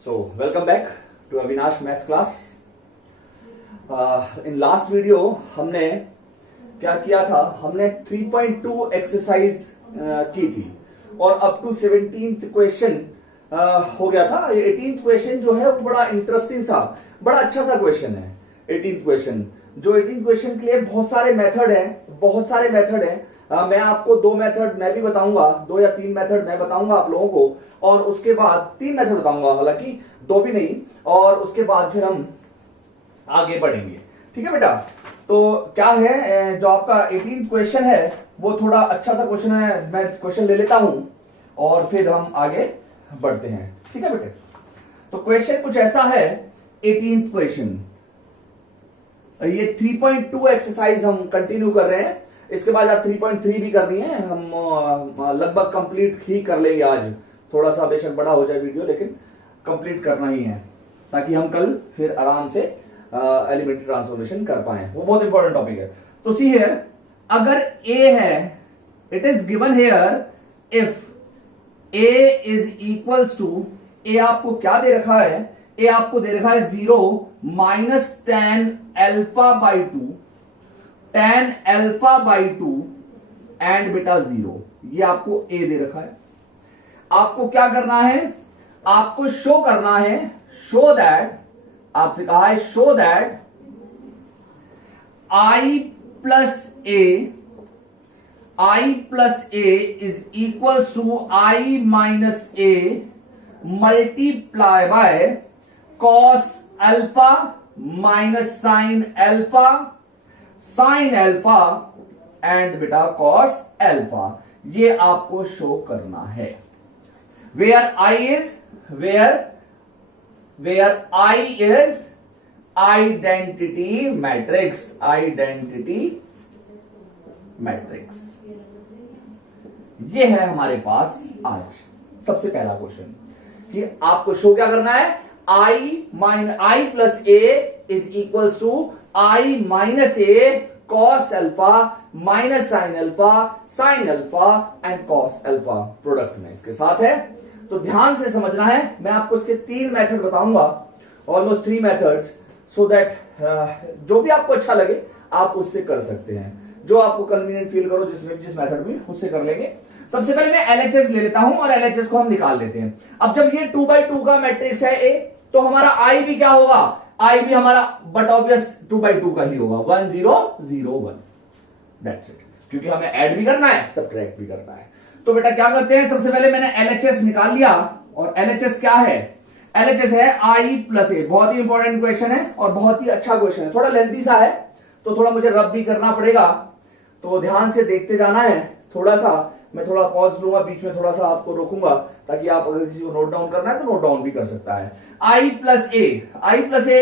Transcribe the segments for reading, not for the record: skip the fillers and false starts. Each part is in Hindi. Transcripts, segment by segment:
So, welcome back to Avinash Maths class. In last video हमने क्या किया था, हमने 3.2 एक्सरसाइज की थी और अप टू 17th क्वेश्चन हो गया था। 18th क्वेश्चन जो है वो बड़ा इंटरेस्टिंग सा, बड़ा अच्छा सा क्वेश्चन है। 18th क्वेश्चन जो 18th क्वेश्चन के लिए बहुत सारे मेथड हैं, मैं आपको दो मेथड मैं भी बताऊंगा, 2 या 3 मेथड मैं बताऊंगा आप लोगों को, और उसके बाद 3 मेथड बताऊंगा, हालांकि 2 भी नहीं, और उसके बाद फिर हम आगे बढ़ेंगे। ठीक है बेटा, तो क्या है जो आपका 18th क्वेश्चन है वो थोड़ा अच्छा सा क्वेश्चन है। मैं क्वेश्चन ले लेता हूं और फिर हम आगे बढ़ते हैं। ठीक है बेटे, तो क्वेश्चन कुछ ऐसा है। 18th क्वेश्चन, ये 3.2 एक्सरसाइज हम कंटिन्यू कर रहे हैं। इसके बाद आप 3.3 भी करनी है, हम लगभग कंप्लीट ही कर लेंगे आज। थोड़ा सा बेशक बड़ा हो जाए वीडियो, लेकिन कंप्लीट करना ही है ताकि हम कल फिर आराम से एलिमेंट्री ट्रांसफॉर्मेशन कर पाए। वो बहुत इंपॉर्टेंट टॉपिक है। तो सी हियर, अगर ए है, it is given here if A is equals to, A आपको क्या दे रखा है, ए आपको दे रखा है 0 minus tan alpha by 2, tan alpha by 2 and बेटा 0। ये आपको ए दे रखा है। आपको क्या करना है, आपको शो करना है, शो दैट, आपसे कहा है show that i plus A is equals to i minus A multiply by cos alpha minus sine alpha and beta cos alpha. ये आपको शो करना है। Where I is identity matrix। ये है हमारे पास आज सबसे पहला क्वेश्चन कि आपको शो क्या करना है, I plus A is equals to I minus A cos alpha minus sine alpha and cos alpha product में इसके साथ है। तो ध्यान से समझना है। मैं आपको इसके 3 मेथड बताऊंगा, ऑलमोस्ट 3 मेथड्स, सो दैट जो भी आपको अच्छा लगे आप उससे कर सकते हैं, जो आपको कन्वीनियंट फील करो, जिस मेथड में उससे कर लेंगे। सबसे पहले मैं एलएचएस ले लेता हूं और एलएचएस को हम निकाल लेते हैं। अब जब ये 2x2 का मैट्रिक्स है ए, तो हमारा आई भी क्या होगा, आई भी हमारा बट ऑब्वियस 2x2 का ही होगा, 1 0 0 1। दैट्स इट, क्योंकि हमें ऐड भी करना है, सब्ट्रैक्ट भी करना है। तो बेटा क्या करते हैं, सबसे पहले मैंने एलएचएस निकाल लिया, और एलएचएस क्या है, एलएचएस है i प्लस ए। बहुत ही इंपॉर्टेंट क्वेश्चन है और बहुत ही अच्छा क्वेश्चन है। थोड़ा लेंथी सा है तो थोड़ा मुझे रब भी करना पड़ेगा, तो ध्यान से देखते जाना है। थोड़ा सा मैं थोड़ा पॉज लूंगा, बीच में थोड़ा सा आपको रोकूंगा, ताकि आप अगर किसी को नोट डाउन करना है तो नोट डाउन भी कर सकता है। i plus A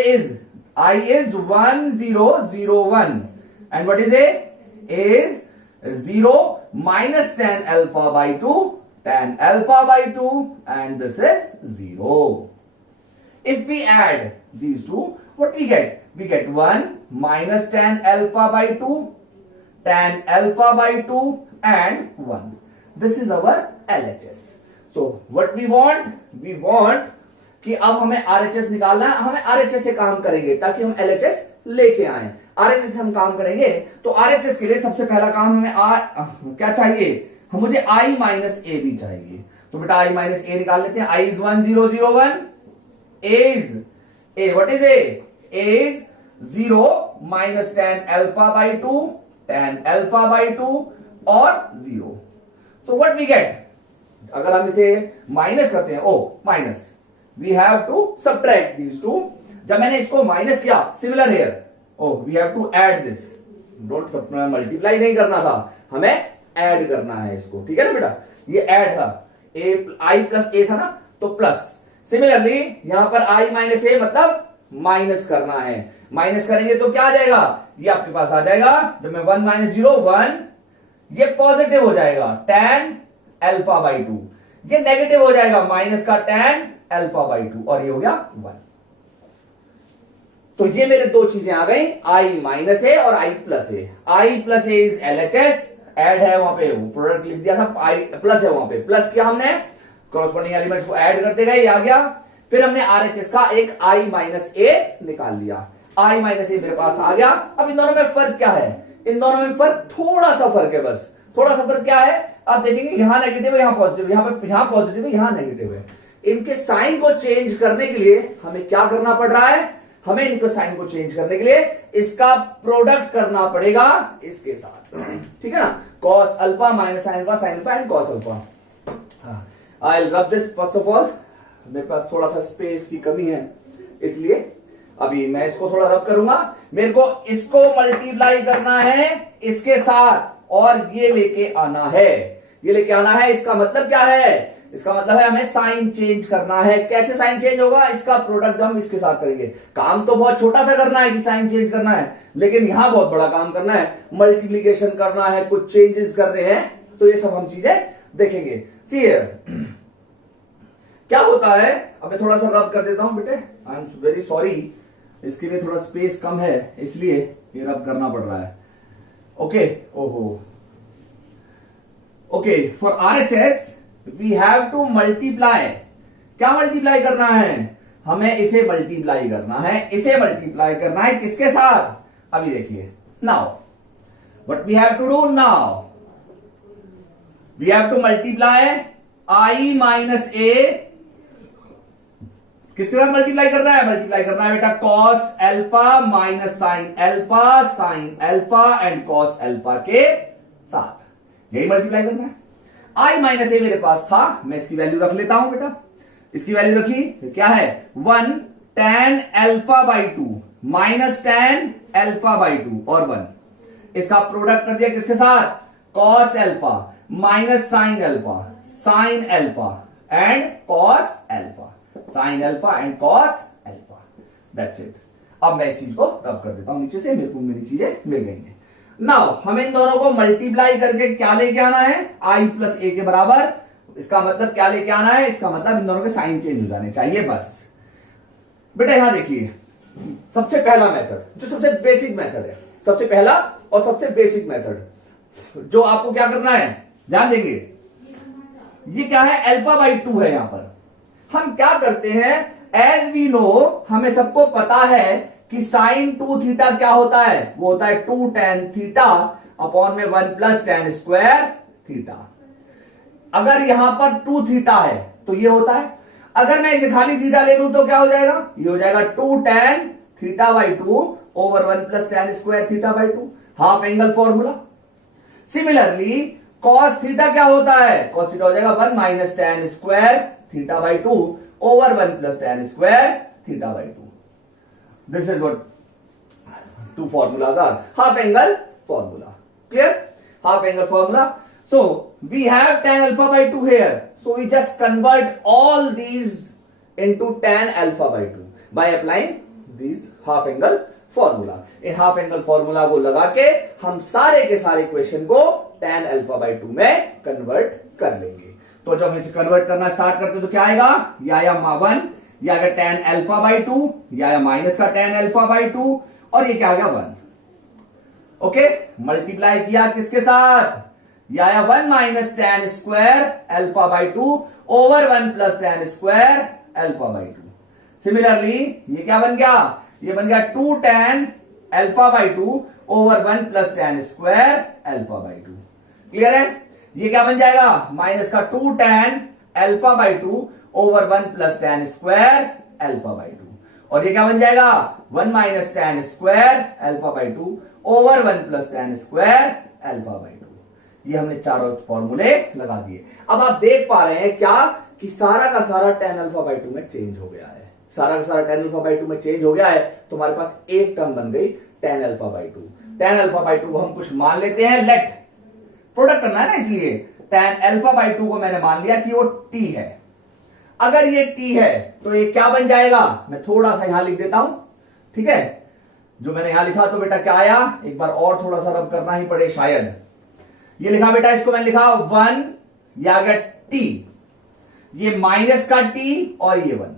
is 1 0 0 1 and what is a is 0 minus tan alpha by 2 and this is 0. If we add these two, what we get? We get 1 minus tan alpha by 2 and 1. This is our LHS. So what we want? We want कि अब हमें RHS निकालना है। हमें RHS से काम करेंगे ताकि हम LHS लेके आए। RHS से हम काम करेंगे, तो RHS के लिए सबसे पहला काम हमें क्या चाहिए, मुझे I माइनस ए भी चाहिए। तो बेटा I माइनस ए निकाल लेते हैं। I is 1 0 0 1, A what is A is 0 minus tan alpha by 2 और 0। सो व्हाट वी गेट, अगर हम इसे माइनस करते हैं, minus, we have to subtract these two. जब मैंने इसको माइनस किया, similar here, we have to add this, don't multiply नहीं करना था, हमें ऐड करना है इसको। ठीक है ना बेटा, ये ऐड था, आई प्लस ए था ना, तो प्लस। सिमिलरली यहां पर आई माइनस ए मतलब माइनस करना है। माइनस करेंगे तो क्या आ जाएगा, ये आपके पास आ जाएगा। जब मैं 1 माइनस 0 1, ये पॉजिटिव हो जाएगा tan अल्फा बाई 2, ये नेगेटिव हो जाएगा माइनस का tan अल्फा बाई 2, और ये हो गया 1। तो ये मेरे 2 चीजें आ गई, i माइनस ए और i plus A. i plus A is LHS, add है वहां पे, प्रोडक्ट लिख दिया था, i प्लस है वहां पे, प्लस किया हमने, कॉरस्पॉन्डिंग एलिमेंट्स को ऐड करते गए, आ गया। फिर हमने RHS का एक I माइनस ए निकाल लिया। I माइनस ए मेरे पास आ गया। अब इन दोनों में फर्क क्या है? इन दोनों में फर्क थोड़ा सा फर्क है, बस थोड़ा सा फर्क क्या है? आप देखेंगे यहां नेगेटिव है, यहां पॉजिटिव, यहां पॉजिटिव है, यहां नेगेटिव है। इनके साइन को चेंज करने के लिए हमें क्या करना पड़ रहा है? हमें इनके साइन को चेंज करने के लिए इसका प्रोडक्ट करना पड़ेगा इसके साथ, ठीक है ना? Cos alpha minus sine alpha, sign alpha and cos alpha. I will rub this first of all. मेरे पास थोड़ा सा स्पेस की कमी है, इसलिए अभी मैं इसको थोड़ा रब करूंगा। मेरे को इसको मल्टीप्लाई करना है इसके साथ और ये लेके आना है, ये लेके आना है। इसका मतलब क्या है? इसका मतलब है हमें साइन चेंज करना है। कैसे साइन चेंज होगा? इसका प्रोडक्ट हम इसके साथ करेंगे। काम तो बहुत छोटा सा करना है कि साइन चेंज करना है, लेकिन यहां बहुत बड़ा काम करना है, मल्टीप्लीकेशन करना है, कुछ चेंजेस करने हैं, तो ये सब हम चीजें देखेंगे। सी हियर क्या होता है। अब मैं थोड़ा सा रब कर देता हूं बेटे, आई एम वेरी सॉरी, इसके लिए थोड़ा स्पेस कम है, इसलिए ये रब करना पड़ रहा है। ओके, ओहो, okay, for RHS we have to multiply. क्या मल्टीप्लाई करना है? हमें इसे मल्टीप्लाई करना है, इसे मल्टीप्लाई करना है किसके साथ? अभी देखिए, now what we have to do, now we have to multiply I minus A. किसके साथ मल्टीप्लाई करना है? मल्टीप्लाई करना है बेटा cos alpha minus sine alpha and cos alpha के साथ, यही मल्टीप्लाई करना है। I माइनस ए मेरे पास था, मैं इसकी वैल्यू रख लेता हूं बेटा। इसकी वैल्यू रखी, क्या है? 1 tan alpha by 2 minus tan alpha by 2 और 1। इसका प्रोडक्ट कर दिया किसके साथ? Cos alpha minus sine alpha and cos alpha, sign alpha and cos alpha, that's it. अब मैं इस चीज को रब कर देता हूं नीचे से, मेरे को मेरी चीजें मिल गई हैं। नाउ हमें इन दोनों को मल्टीप्लाई करके क्या लेके आना है? I प्लस ए के बराबर। इसका मतलब क्या लेके आना है? इसका मतलब इन दोनों के साइन चेंज हो जाने चाहिए, बस। बेटा यहां देखिए, सबसे पहला मेथड जो सबसे बेसिक मेथड है, सबसे पहला और सबसे बेसिक मेथड जो आपको क्या करना है, ध्यान देंगे। ये क्या है? अल्फा बाई 2 है। यहां पर हम क्या करते हैं? एज वी नो, हमें सबको पता है कि साइन 2 थीटा क्या होता है? वो होता है 2 tan थीटा अपॉन में 1 प्लस tan स्क्वायर थीटा। अगर यहां पर 2 थीटा है तो ये होता है। अगर मैं इसे खाली थीटा ले लूं तो क्या हो जाएगा? ये हो जाएगा 2 tan theta by 2 over 1 plus tan square theta by 2, half angle formula. Similarly cos theta क्या होता है? कॉस थीटा हो जाएगा 1 minus tan square theta by 2 over 1 plus tan square theta by 2। This is what two formulas are. Half angle formula. Clear? Half angle formula. So we have tan alpha by 2 here. So we just convert all these into tan alpha by 2 by applying these half angle formula. In half angle formula को लगा के हम सारे के सारे क्वेश्चन को tan alpha by 2 में कन्वर्ट कर लेंगे। तो जब हम इसे कन्वर्ट करना स्टार्ट करते तो क्या आएगा? या 1, या अगर tan अल्फा बाई 2, या माइनस का tan अल्फा बाई 2, और ये क्या आ गया? 1। ओके, मल्टीप्लाई किया किसके साथ? या 1 minus tan square alpha by 2 over 1 plus tan square alpha by 2। Similarly ये क्या बन गया? ये बन गया 2 tan alpha by 2 over 1 plus tan square alpha by 2। Clear है? ये क्या बन जाएगा? माइनस का 2 tan alpha by 2 over 1 plus tan square alpha by 2, और ये क्या बन जाएगा? 1 minus tan square alpha by 2 over 1 plus tan square alpha by 2। ये हमने चारों फॉर्मूले लगा दिए। अब आप देख पा रहे हैं क्या कि सारा का सारा tan अल्फा बाई 2 में चेंज हो गया है। सारा का सारा tan अल्फा बाई 2 में चेंज हो गया है, तो हमारे पास एक टर्म बन गई tan alpha by 2। tan alpha by 2 को हम कुछ मान लेते हैं, लेट प्रोडक्ट करना है ना, इसलिए tan अल्फा बाई 2 को मैंने मान लिया कि वो t है। अगर ये t है तो ये क्या बन जाएगा? मैं थोड़ा सा यहां लिख देता हूं, ठीक है? जो मैंने यहां लिखा तो बेटा क्या आया? एक बार और थोड़ा सा रब करना ही पड़े शायद। ये लिखा बेटा, इसको मैंने लिखा 1, या अगर t, ये माइनस का t और ये 1।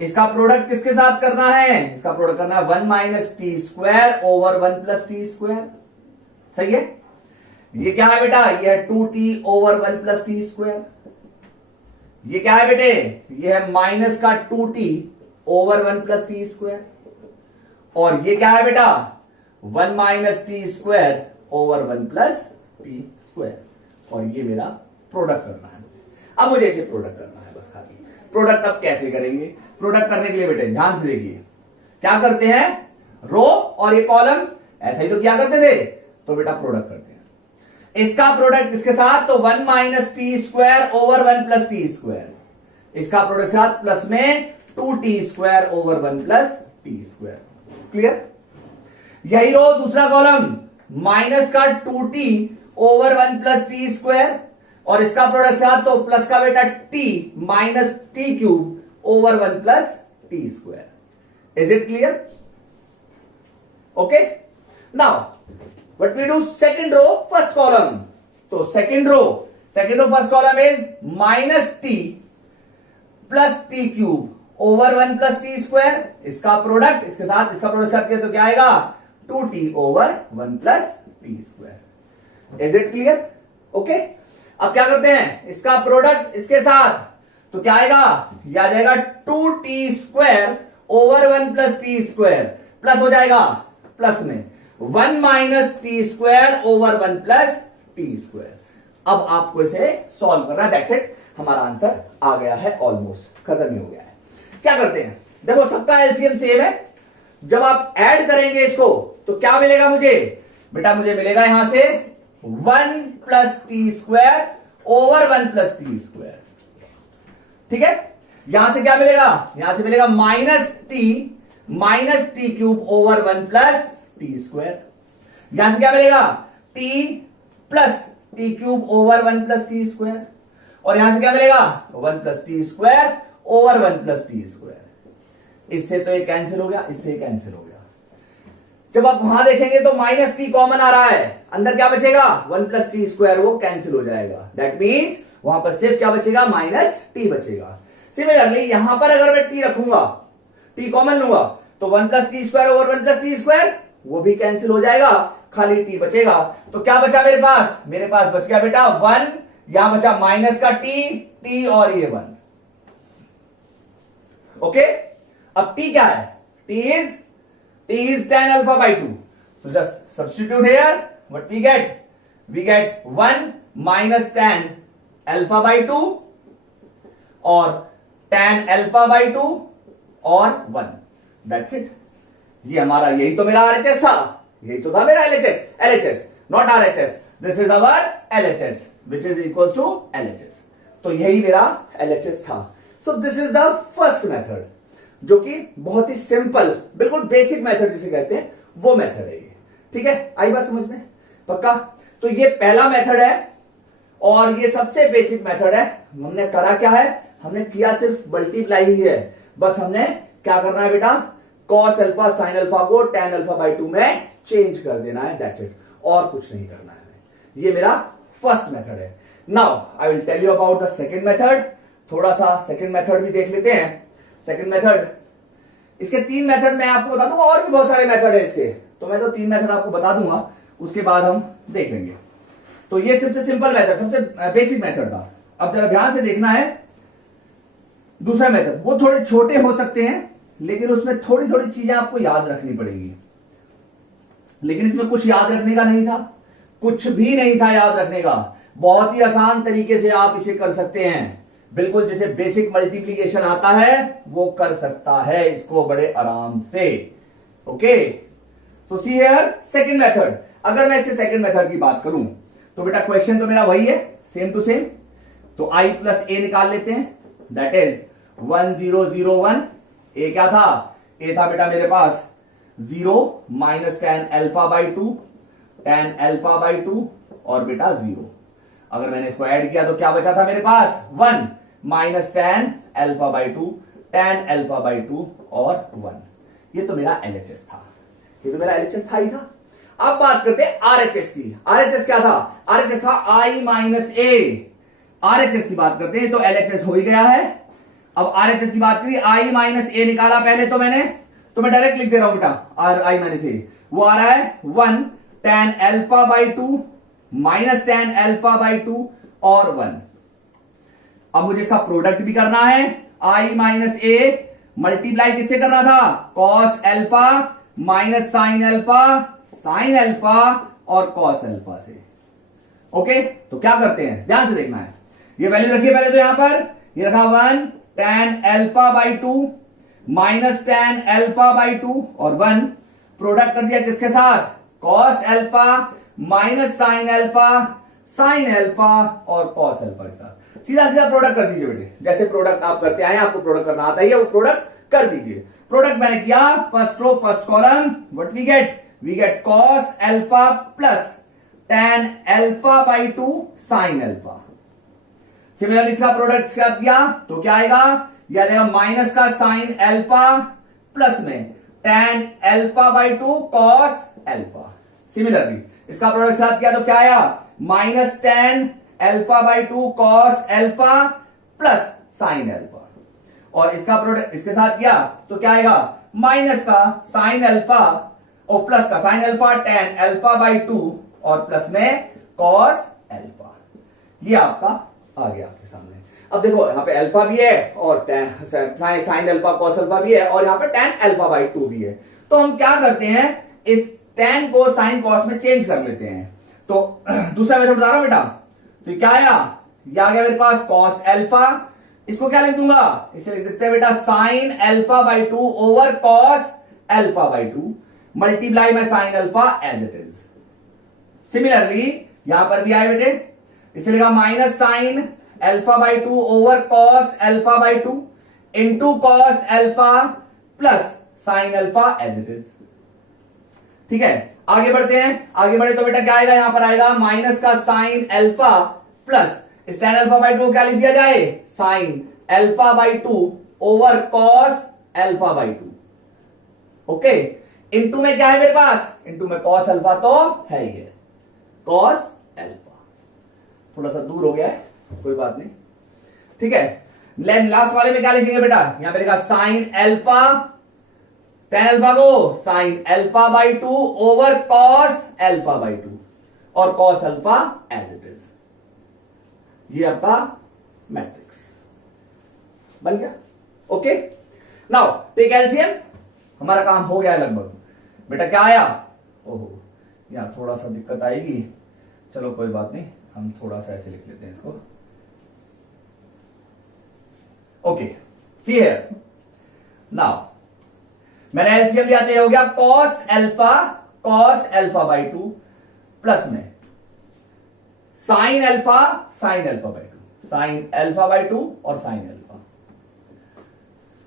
इसका प्रोडक्ट किसके साथ करना है? इसका प्रोडक्ट करना है 1 minus T square over 1 plus T square. सही है? ये क्या है बेटा? ये 2t over 1 plus T square. ये क्या है बेटे, ये है माइनस का 2t over 1 plus T square, और ये क्या है बेटा 1 minus T square over 1 plus T square, और ये मेरा प्रोडक्ट करना है। अब मुझे इसे प्रोडक्ट करना है बस खाली। प्रोडक्ट अब कैसे करेंगे? प्रोडक्ट करने के लिए बेटे ध्यान से देखिए, क्या करते हैं, रो और ये कॉलम ऐसा ही तो क्या करते थे, तो बेटा प्रोडक्ट करते हैं। इसका प्रोडक्ट इसके साथ तो 1 minus T square over 1 plus T square, इसका प्रोडक्ट साथ प्लस में 2t square over 1 plus T square. Clear? यही रो दूसरा कॉलम माइनस का 2t over 1 plus T square, और इसका प्रोडक्ट साथ तो प्लस का बेटा t minus T cube over 1 plus T square. Is it clear? Okay, now what we do second row first column, तो second row first column is minus t plus t cube over 1 plus t square, इसका प्रोडक्ट इसके साथ किया तो क्या आएगा 2t over 1 plus t square। Is it clear? Okay, अब क्या करते हैं, इसका प्रोडक्ट इसके साथ तो क्या आएगा, यह आ जाएगा 2t square over 1 plus T square, plus हो जाएगा प्लस में 1 minus T square over 1 plus T square. अब आपको इसे सॉल्व करना है, दैट्स इट, हमारा आंसर आ गया है, ऑलमोस्ट खत्म ही हो गया है। क्या करते हैं, देखो सबका एलसीएम सेम है, जब आप ऐड करेंगे इसको तो क्या मिलेगा मुझे, बेटा मुझे मिलेगा यहां से 1 plus T square over 1 plus T square. ठीक है, यहां से क्या मिलेगा, यहां से मिलेगा minus T cube over 1 plus T square, यहां से क्या मिलेगा t plus T cube over 1 plus T square, और यहां से क्या मिलेगा 1 plus T square over 1 plus T square. इससे तो ये कैंसिल हो गया, इससे कैंसिल हो गया। जब आप वहां देखेंगे तो माइनस टी कॉमन आ रहा है, अंदर क्या बचेगा 1 प्लस टी स्क्वायर, वो कैंसिल हो जाएगा। दैट मीन्स वहां पर सिर्फ क्या बचेगा, माइनस टी बचेगा। सिमिलरली यहां पर अगर मैं टी रखूंगा, टी कॉमन लूंगा, तो 1 plus T square over 1 plus T square वो भी कैंसिल हो जाएगा, खाली टी बचेगा। तो क्या बचा मेरे पास, मेरे पास बच गया बेटा 1, यहां बचा माइनस का टी और ये 1। ओके, अब टी क्या है, T is tan alpha by 2, so just substitute here, what we get 1 minus tan alpha by 2 और tan अल्फा बाई 2 और 1, that's it। ये हमारा, यही तो मेरा आरएचएस था, यही तो था मेरा LHS not RHS, this is our LHS which is equal to LHS. तो यही मेरा एलएचएस था। So this is the first method, जो कि बहुत ही सिंपल, बिल्कुल बेसिक मेथड जिसे कहते हैं वो मेथड है ये। ठीक है, आई बात समझ में, पक्का? तो ये पहला मेथड है और ये सबसे बेसिक मेथड है। हमने करा क्या है, हमने किया सिर्फ मल्टीप्लाई ही है, बस हमने क्या करना है बेटा, कॉस अल्फा साइन अल्फा को tan अल्फा बाई 2 में चेंज कर देना है, दैट्स इट, और कुछ नहीं करना है। ये मेरा फर्स्ट मेथड है। Now I will tell you about the second method. थोड़ा सा सेकंड मेथड भी देख लेते हैं। सेकंड मेथड, इसके 3 मेथड मैं आपको बता दूंगा, और भी बहुत सारे मेथड है इसके, तो मैं तो 3 मेथड आपको बता दूंगा, उसके बाद हम देख लेंगे। तो ये सबसे सिंपल मेथड, सबसे बेसिक मेथड था। अब जरा ध्यान से देखना है, दूसरा मेथड वो थोड़े छोटे हो सकते हैं, लेकिन उसमें थोड़ी थोड़ी चीजें आपको याद रखनी पड़ेगी। लेकिन इसमें कुछ याद रखने का नहीं था, कुछ भी नहीं था याद रखने का। बहुत ही आसान तरीके से आप इसे कर सकते हैं, बिल्कुल जैसे बेसिक मल्टीप्लीकेशन आता है वो कर सकता है इसको बड़े आराम से। Okay, so see here second method. अगर मैं इसके सेकंड मेथड की बात करूं तो बेटा क्वेश्चन तो मेरा वही है, सेम टू सेम। तो i प्लस ए निकाल लेते हैं, दैट इज 1 0 0 1। ए क्या था, ए था बेटा मेरे पास 0 minus tan alpha by 2, tan alpha by 2 और बेटा 0। अगर मैंने इसको ऐड किया तो क्या बचा था मेरे पास, 1 minus tan alpha by 2, tan alpha by 2 और 1। ये तो मेरा एलएचएस था, ये तो मेरा एलएचएस था ही था। अब बात करते हैं आरएचएस की। आरएचएस क्या था, आरएचएस था i माइनस ए। आरएचएस की बात करते हैं तो एलएचएस हो ही गया है। अब आरएचएस की बात करिए, i माइनस ए निकाला पहले तो मैंने, तो मैं डायरेक्ट लिख दे रहा हूं बेटा, आर आई माइनस ए, वो आ रहा है 1 tan alpha by 2 minus tan alpha by 2 और 1। अब मुझे इसका प्रोडक्ट भी करना है, आई माइनस ए मल्टीप्लाई किससे करना था, cos alpha minus sine alpha और कॉस एल्फा से। ओके, तो क्या करते हैं, ध्यान से देखना है। ये वैल्यू रखिए पहले तो यहां पर, ये रखा 1 tan alpha by 2 minus tan alpha by 2 और 1 प्रोडक्ट कर दिया किसके साथ, cos alpha minus sine alpha और कॉस एल्फा के साथ। सीधा सीधा प्रोडक्ट कर दीजिए बेटे, जैसे प्रोडक्ट आप करते आए, आपको प्रोडक्ट करना आता है, वो प्रोडक्ट कर दीजिए। प्रोडक्ट मैंने किया, first row first column, what we get cos alpha plus tan alpha by 2 sine alpha. Similarly इसका प्रोडक्ट किया तो क्या आएगा, यह आ जाएगा माइनस का साइन एल्फा प्लस में tan alpha by 2 cos alpha. Similarly इसका प्रोडक्ट किया तो क्या आया, minus tan alpha by 2 cos alpha plus sine alpha. और इसका प्रोडक्ट इसके साथ किया तो क्या आएगा, माइनस का साइन एल्फा और प्लस का sine alpha tan alpha by 2 और प्लस में कॉस एल्फा। ये आपका आ गया आपके सामने। अब देखो यहां पे अल्फा भी है और साइन एल्फा कॉस एल्फा भी है और यहां पे tan एल्फा बाई 2 भी है। तो हम क्या करते हैं, इस tan को साइन कॉस में चेंज कर लेते हैं। तो दूसरा मेथड बता रहा हूं बेटा, तो क्या आया, ये आ गया मेरे पास कॉस एल्फा, इसको क्या लिख दूंगा, इसे लिख देते हैं बेटा sine alpha by 2 over cos alpha by 2 multiply में sine alpha as it is. Similarly यहां पर भी आए बेटे, इसे लिखा minus sine alpha by 2 over cos alpha by 2 into cos alpha plus sine alpha as it is. ठीक है, आगे बढ़ते हैं, आगे बढ़े तो बेटा क्या आएगा, यहां पर आएगा माइनस का sine alpha plus tan alpha by 2 क्या लिख दिया जाए, sign alpha by 2 over cos alpha by 2। Okay, into में क्या है मेरे पास, इंटू में कॉस एल्फा तो है ही है, कॉस एल्फा। थोड़ा सा दूर हो गया है, कोई बात नहीं, ठीक है। लास्ट वाले में क्या लिखेंगे बेटा, यहां पे लिखा साइन एल्फा, tan एल्फा को sine alpha by 2 over cos alpha by 2 और cos alpha as it is. ये आपका मैट्रिक्स बन गया। ओके, नाउ टेक एलसीएम, हमारा काम हो गया है लगभग। बेटा क्या आया, ओहो यहां थोड़ा सा दिक्कत आएगी, चलो कोई बात नहीं, हम थोड़ा सा ऐसे लिख लेते हैं इसको। ओके, सी हियर नाउ मैंने एलसीएम लिया तो ये हो गया कॉस एल्फा बाई 2 प्लस में sine alpha by 2, sine alpha by 2 और साइन एल्फा।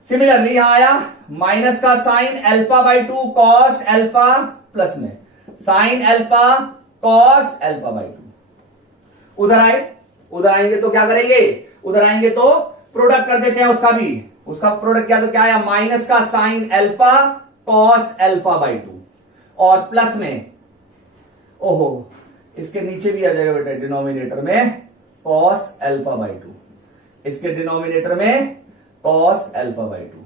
सिमिलरली यहां आया माइनस का sine alpha by 2 cos alpha plus में sine alpha cos alpha by 2। उधर आएंगे तो क्या करेंगे, उधर आएंगे तो प्रोडक्ट कर देते हैं उसका भी, उसका प्रोडक्ट क्या तो क्या आया, माइनस का sine alpha cos alpha by 2 और प्लस में, ओहो इसके नीचे भी आ जाएगा बेटा डिनोमिनेटर में कॉस एल्फा बाई 2, इसके डिनोमिनेटर में कॉस एल्फा बाई 2।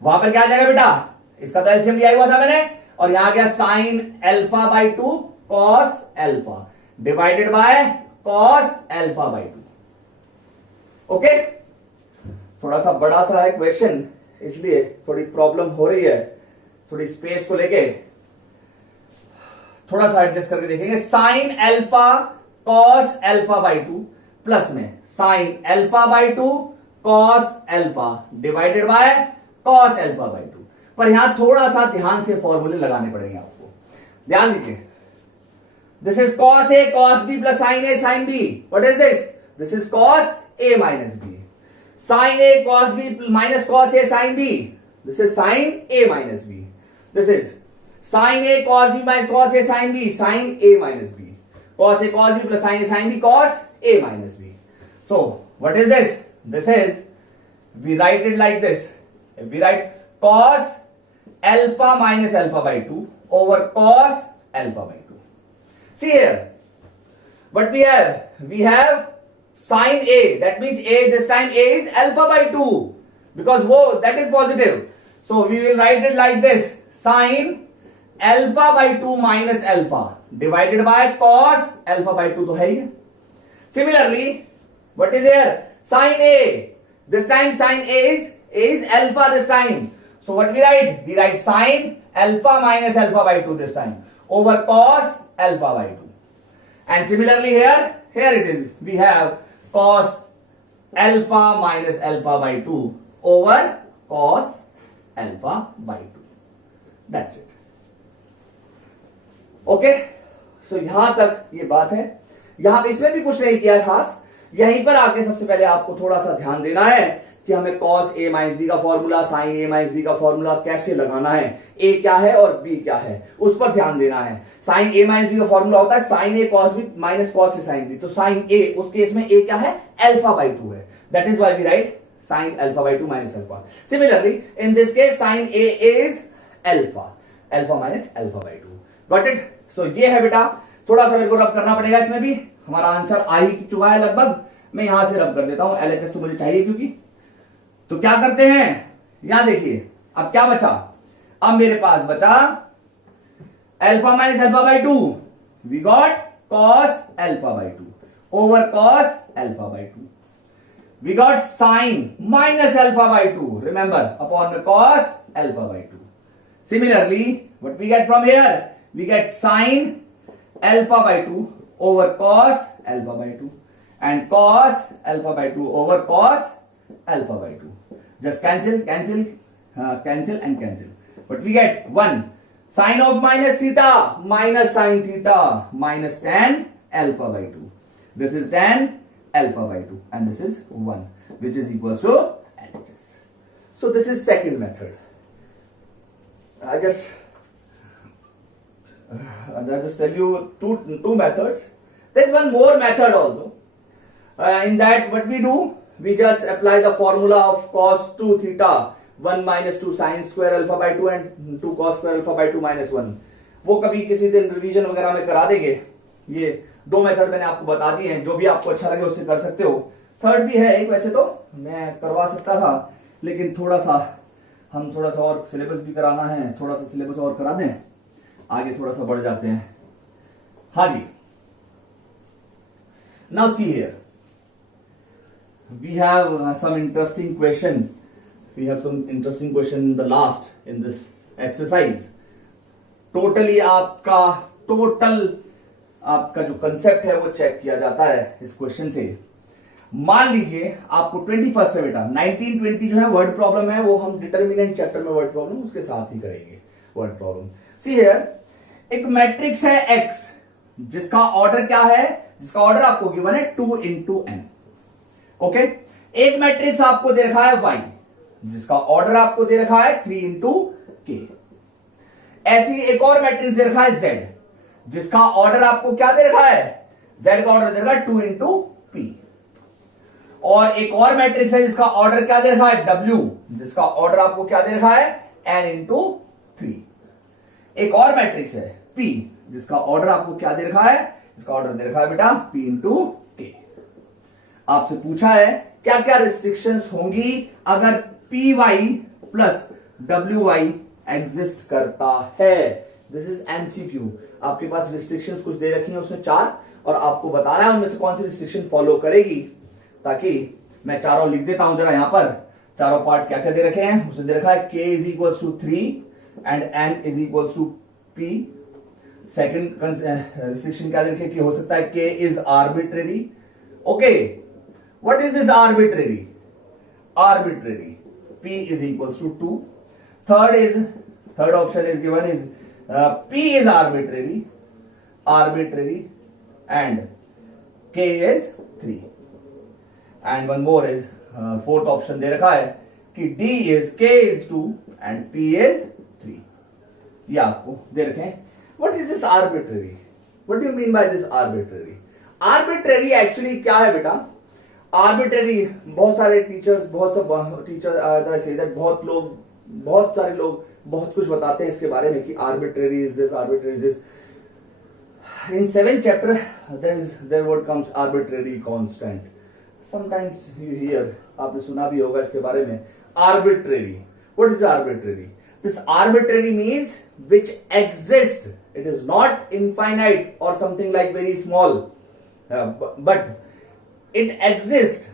वहां पर क्या आ जाएगा बेटा, इसका तो एलसीएम लिया हुआ था मैंने, और यहां आ गया sign alpha by 2 cos alpha divided by cos alpha by 2। Okay, थोड़ा सा बड़ा सा है क्वेश्चन, इसलिए थोड़ी प्रॉब्लम हो रही है, थोड़ी स्पेस को लेके थोड़ा सा एडजस्ट करके देखेंगे। Sine alpha cos alpha by 2 plus में sine alpha by 2 cos alpha divided by cos alpha by 2। पर यहां थोड़ा सा ध्यान से फॉर्मूले लगाने पड़ेंगे आपको, ध्यान दीजिए। This is cos A cos B plus sine A sine B. What is this, this is cos A minus B. Sine A cos B minus cos A sine B, this is sine A minus B. This is sine A cos B minus cos A sine B, sine A minus B. Cos A cos B plus sine A sine B, cos A minus B. So what is this, this is, we write it like this, we write cos alpha minus alpha by 2 over cos alpha by 2. See here, what we have sin A, that means A, this time A is alpha by 2 because that is positive, so we will write it like this, sin alpha by 2 minus alpha divided by cos alpha by 2 तो है ही। Similarly, what is here, Sin A. This time sin A is alpha this time. So what we write? We write sin alpha minus alpha by 2 this time over cos alpha by 2. And similarly here it is. We have cos alpha minus alpha by 2 over cos alpha by 2. That's it. Okay, सो यहां तक ये बात है. यहां पे इसमें भी कुछ नहीं किया खास. यहीं पर आके सबसे पहले आपको थोड़ा सा ध्यान देना है कि हमें cos a माइनस बी का formula, sin a minus B का फॉर्मूला कैसे लगाना है, a क्या है और b क्या है, उस पर ध्यान देना है. sin a माइनस बी का फॉर्मूला होता है sin a cos b minus cos a sin b. तो sin a, उस केस में a क्या है, अल्फा बाई 2 है. That is why we write sin alpha by 2 minus alpha. Similarly, in this case, sin A is alpha minus alpha by 2. Got it? So ये है बेटा. थोड़ा सा मेरे को रब करना पड़ेगा इसमें भी. हमारा आंसर आ ही चुका है लगभग. मैं यहां से रब कर देता हूं. LHS तो मुझे चाहिए क्योंकि. तो क्या करते हैं, यहां देखिए अब क्या बचा. अब मेरे पास बचा alpha minus alpha by 2. We got cos alpha by 2 over cos alpha by 2. We got sin minus alpha by 2, remember, upon the cos alpha by 2. Similarly, what we get from here? We get sin alpha by 2 over cos alpha by 2 and cos alpha by 2 over cos alpha by 2. Just cancel and cancel. But we get 1. Sin of minus theta minus sin theta minus tan alpha by 2. This is tan alpha by 2 and this is 1, which is equals to LHS. So this is second method. I just tell you two methods. There is one more method also. In that what we do, we just apply the formula of cos 2 theta 1 minus 2 sin square alpha by 2 and 2 cos square alpha by 2 minus 1. वो कभी किसी दिन रिवीजन वगैरह में करा देंगे. ये दो मेथड मैंने आपको बता दिए हैं, जो भी आपको अच्छा लगे उससे कर सकते हो. थर्ड भी है एक, वैसे तो मैं करवा सकता था लेकिन थोड़ा सा और सिलेबस भी कराना है, थोड़ा सा सिलेबस और करा दें, आगे थोड़ा सा बढ़ जाते हैं. हाँ जी. Now see here we have some interesting question. We have some interesting question in the last in this exercise. Total आपका जो कंसेप्ट है वो चेक किया जाता है इस क्वेश्चन से. मान लीजिए आपको 21 से बेटा 1920 जो है वर्ड प्रॉब्लम है, वो हम डिटर्मिनेंट चैप्टर में वर्ड प्रॉब्लम उसके साथ ही करेंगे. वर्ड प्रॉब्लम सी हियर, एक मैट्रिक्स है x जिसका ऑर्डर क्या है, जिसका ऑर्डर आपको गिवन है 2 into n. ओके. एक मैट्रिक्स आपको दे रखा है y जिसका ऑर्डर आपको दे रखा है 3 into k. ऐसी एक और मैट्रिक्स दे रखा है z जिसका ऑर्डर आपको क्या दे रखा है, z का ऑर्डर दे रखा है 2 into p. और एक और मैट्रिक्स है जिसका ऑर्डर क्या दे रखा है w, जिसका ऑर्डर आपको क्या दे रखा है n into 3. एक और मैट्रिक्स है p जिसका ऑर्डर आपको क्या दे रखा है, जिसका ऑर्डर दे रखा है बेटा p into k. आपसे पूछा है क्या क्या रिस्ट्रिक्शंस होंगी अगर py प्लस wy एग्जिस्ट करता है. This is MCQ. आपके पास रिस्ट्रिक्शंस कुछ दे रखी हैं उसने 4, और आपको बताना है उनमें से कौन सी रिस्ट्रिक्शन फॉलो करेगी, ताकि मैं चारों लिख देता हूं जरा. यहां पर चारों पार्ट क्या क्या दे रखे हैं. उसने दे रखा है k is equals to 3 and n is equals to p. Second restriction क्या दे रखे कि हो सकता है k is arbitrary. Okay. What is this arbitrary? Arbitrary. p is equals to 2. Third option is given is p is arbitrary and k is 3. And one more is fourth option दे रखा है कि k is 2 and p is 3. ये आपको दे रखे हैं. What is this arbitrary? What do you mean by this arbitrary? Arbitrary actually क्या है बेटा? आर्बिट्रेरी बहुत सारे टीचर्स, बहुत सारे लोग बहुत कुछ बताते हैं इसके बारे में कि arbitrary is this, arbitrary is this. In 7th chapter there word comes arbitrary constant. Sometimes you hear, आपने सुना भी होगा इसके बारे में. Arbitrary. What is arbitrary? This arbitrary means which exists. It is not infinite or something like very small, but it exists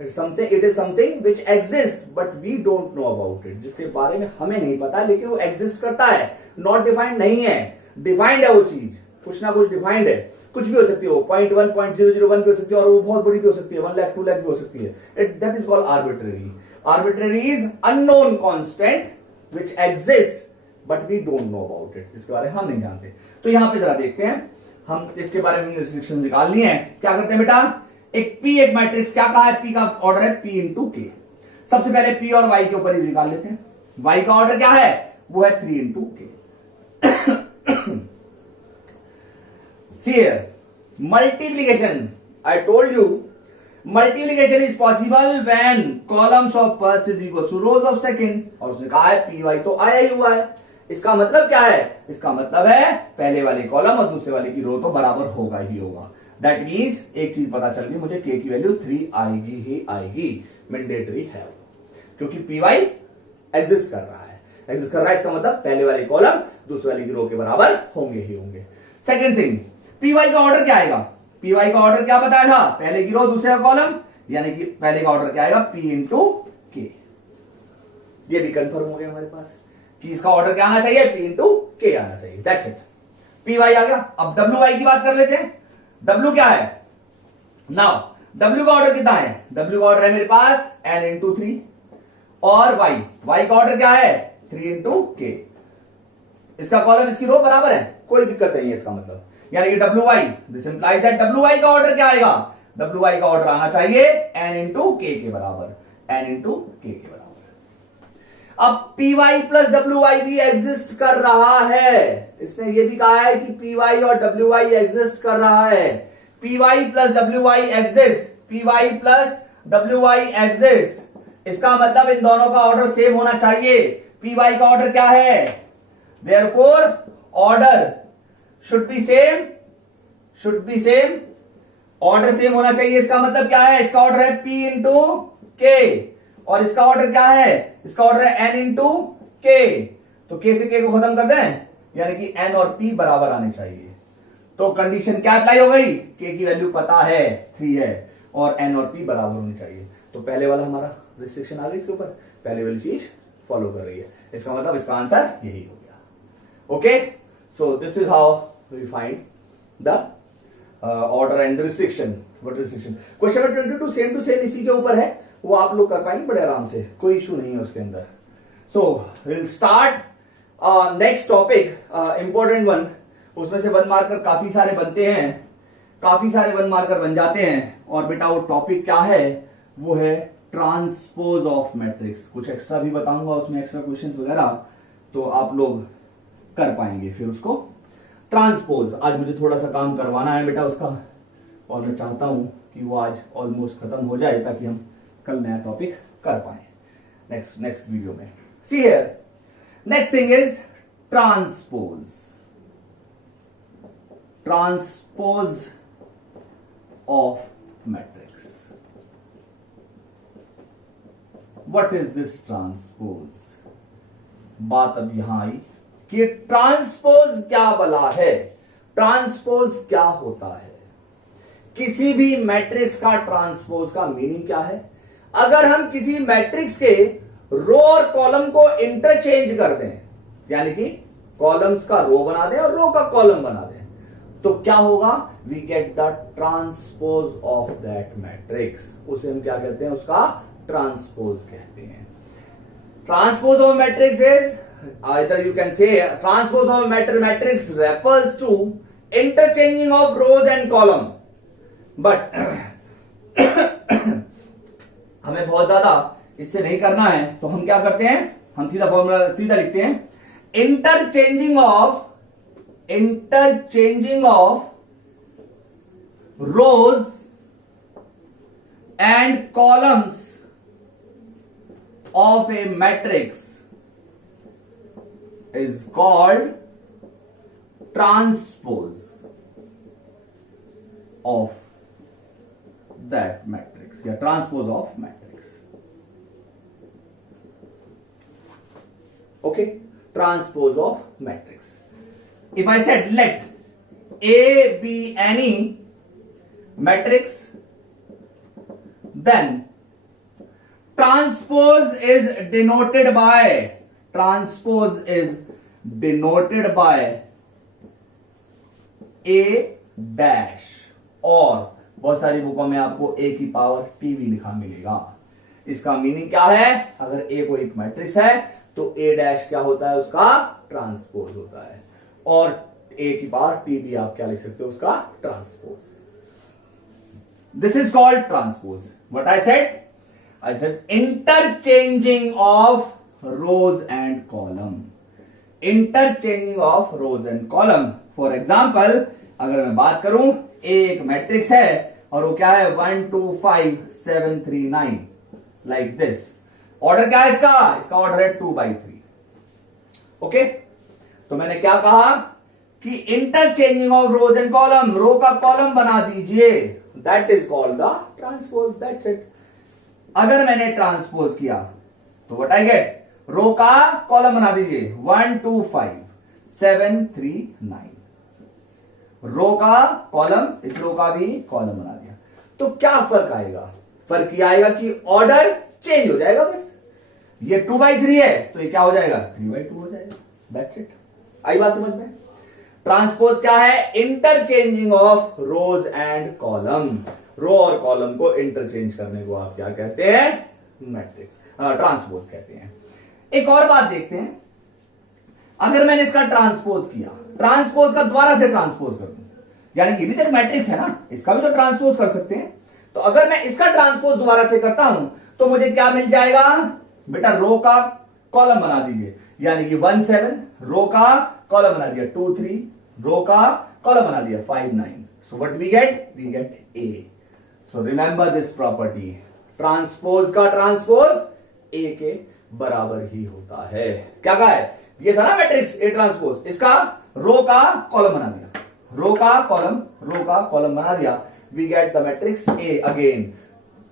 it is something which exist but we don't know about it, जिसके बारे में हमें नहीं पता लेकिन वो एग्जिस्ट करता है, नॉट डिफाइंड नहीं है, डिफाइंड है वो चीज, कुछ ना कुछ डिफाइंड है, कुछ भी हो सकती है वो 0.1 0.001 भी हो सकती है और वो बहुत बड़ी भी हो सकती है, 1 लाख 2 लाख भी हो सकती है, that is called arbitrary. Arbitrary is unknown constant which exist but we don't know about it, जिसके बारे में हम नहीं जानते. तो यहां पे जरा देखते हैं, हम इसके बारे में रिस्ट्रिक्शन निकालनी है. क्या करते हैं बेटा, एक P एक मैट्रिक्स, क्या कहा है, P का ऑर्डर है P इंटू के. सबसे पहले P और Y के ऊपर ही निकाल लेते हैं. Y का ऑर्डर क्या है, वो है 3 इंटू के. See here, multiplication. I told you, multiplication is possible when columns of first is equal to rows of second. और उसने कहा है Py तो आया ही हुआ है. इसका मतलब क्या है, इसका मतलब है पहले वाले कॉलम और दूसरे वाले की रो तो बराबर होगा ही होगा. दैट मीन्स एक चीज पता चल गई मुझे, K की वैल्यू 3 आएगी ही आएगी, मैंडेटरी है, क्योंकि Py एग्जिस्ट कर रहा है. एग्जिस्ट कर रहा है इसका मतलब पहले वाले कॉलम दूसरे वाले की रो के बराबर होंगे ही होंगे. सेकेंड थिंग, Py का ऑर्डर क्या आएगा, Py का ऑर्डर क्या बताया था, पहले की रो दूसरे का कॉलम, यानी कि पहले का ऑर्डर क्या आएगा, P इंटू के. ये भी कंफर्म हो गया हमारे पास कि इसका ऑर्डर क्या आना चाहिए, P इंटू के आना चाहिए. दैट्स इट, Py आ गया. अब Wy की बात कर लेते हैं. W क्या है, नाउ W का ऑर्डर कितना है, W का ऑर्डर है मेरे पास n इंटू 3 और Y का ऑर्डर क्या है 3 इंटू के. इसका कॉलम इसकी रो बराबर है, कोई दिक्कत नहीं है इसका मतलब, यानी कि Wy, this implies that Wy का ऑर्डर क्या आएगा, Wy का ऑर्डर आना चाहिए n इंटू के बराबर, n इंटू के बराबर. अब Py प्लस Wy भी एग्जिस्ट कर रहा है, इसने ये भी कहा है कि Py और Wy एग्जिस्ट कर रहा है. Py plus Wy exist, Py plus Wy exist, इसका मतलब इन दोनों का ऑर्डर सेम होना चाहिए. Py का ऑर्डर क्या है, therefore order should be same, order same होना चाहिए. इसका मतलब क्या है, इसका ऑर्डर है P इंटू के और इसका ऑर्डर क्या है, इसका ऑर्डर है n इंटू के. तो k से k को खत्म कर दें, यानी कि n और p बराबर आने चाहिए. तो कंडीशन क्या अप्लाई हो गई, k की वैल्यू पता है 3 है और n और p बराबर होनी चाहिए. तो पहले वाला हमारा रिस्ट्रिक्शन आ गई इसके ऊपर, पहले वाली चीज फॉलो कर रही है, इसका मतलब इसका आंसर यही हो गया. Okay, so this is how we find the order and restriction. What restriction, question number 22 same to same इसी के ऊपर है, वो आप लोग कर पाएंगे बड़े आराम से, कोई इशू नहीं है उसके अंदर. So will start next topic, important one. उसमें से 1 मार्कर काफी सारे बनते हैं, काफी सारे 1 मार्कर बन जाते हैं. और बेटा वो टॉपिक क्या है, वो है ट्रांसपोज ऑफ मैट्रिक्स. कुछ एक्स्ट्रा भी बताऊंगा उसमें, एक्स्ट्रा क्वेश्चंस वगैरह, तो आप लोग कर पाएंगे फिर उसको. ट्रांसपोज आज मुझे थोड़ा सा काम करवाना है बेटा उसका, और मैं चाहता हूं कि वो आज ऑलमोस्ट खत्म हो जाए ताकि हम कल नया टॉपिक कर पाए नेक्स्ट वीडियो में. See here, next thing is transpose of matrix. What is this transpose. बात अब यहां आई कि ट्रांसपोज क्या बला है, ट्रांसपोज क्या होता है. किसी भी मैट्रिक्स का ट्रांसपोज का मीनिंग क्या है. अगर हम किसी मैट्रिक्स के रो और कॉलम को इंटरचेंज कर दें, यानी कि कॉलम्स का रो बना दें और रो का कॉलम बना दें, तो क्या होगा, we get the transpose of that matrix. उसे हम क्या कहते हैं, उसका ट्रांसपोज कहते हैं. Transpose of matrix is either you can say transpose of matrix refers to interchanging of rows and column, but हमें बहुत ज्यादा इससे नहीं करना है, तो हम क्या करते हैं, हम सीधा फॉर्मूला सीधा लिखते हैं, interchanging of rows and columns of A matrix is called transpose of that matrix, या transpose of matrix. Okay, transpose of matrix. If I said let A be any matrix, then transpose is denoted by A dash, और बहुत सारी बुकों में आपको ए की पावर टी भी लिखा मिलेगा। इसका मीनिंग क्या है, अगर ए कोई एक मैट्रिक्स है तो ए डैश क्या होता है, उसका ट्रांसपोज होता है, और ए की पावर टी भी आप क्या लिख सकते हो, उसका transpose. This is called transpose. What I said interchanging of rows and column. Interchanging of rows and column. For example, अगर मैं बात करूं, एक मैट्रिक्स है और वो क्या है 1 2 5 7 3 9, लाइक दिस। ऑर्डर क्या है इसका ऑर्डर है 2/3। ओके, तो मैंने क्या कहा कि interchanging of rows and column, row का कॉलम बना दीजिए, that is called the transpose, that's it. अगर मैंने ट्रांसपोज किया तो व्हाट आई गेट, रो का कॉलम बना दीजिए 1 2 5 7 3 9, रो का कॉलम, इस रो का भी कॉलम बना दिया। तो क्या फर्क आएगा, फर्क ये आएगा कि ऑर्डर चेंज हो जाएगा बस। ये 2/3 है तो ये क्या हो जाएगा, 3/2 हो जाएगा, दैट्स इट। आई बात समझ में। ट्रांसपोज क्या है, interchanging of rows and column. Row और कॉलम को इंटरचेंज करने को आप क्या कहते हैं, मैट्रिक्स, ट्रांसपोज कहते हैं। एक और बात देखते हैं, अगर मैंने इसका ट्रांसपोज किया, ट्रांसपोज का दोबारा से ट्रांसपोज कर दूं, यानी ये भी तो एक मैट्रिक्स है ना, इसका भी तो ट्रांसपोज कर सकते हैं। तो अगर मैं इसका ट्रांसपोज दोबारा से करता हूं तो मुझे क्या मिल जाएगा, बेटा रो का कॉलम बना दीजिए, यानी कि 1 7, रो का कॉलम बना दिया 2 3, रो का कॉलम बना दिया 5 9। So what we get A. So remember this property, transpose का ट्रांसपोज ए के बराबर ही होता है। क्या कहा है, ये था ना मैट्रिक्स ए ट्रांसपोज, इसका रो का कॉलम बना दिया, रो का कॉलम बना दिया, we get the matrix A. Again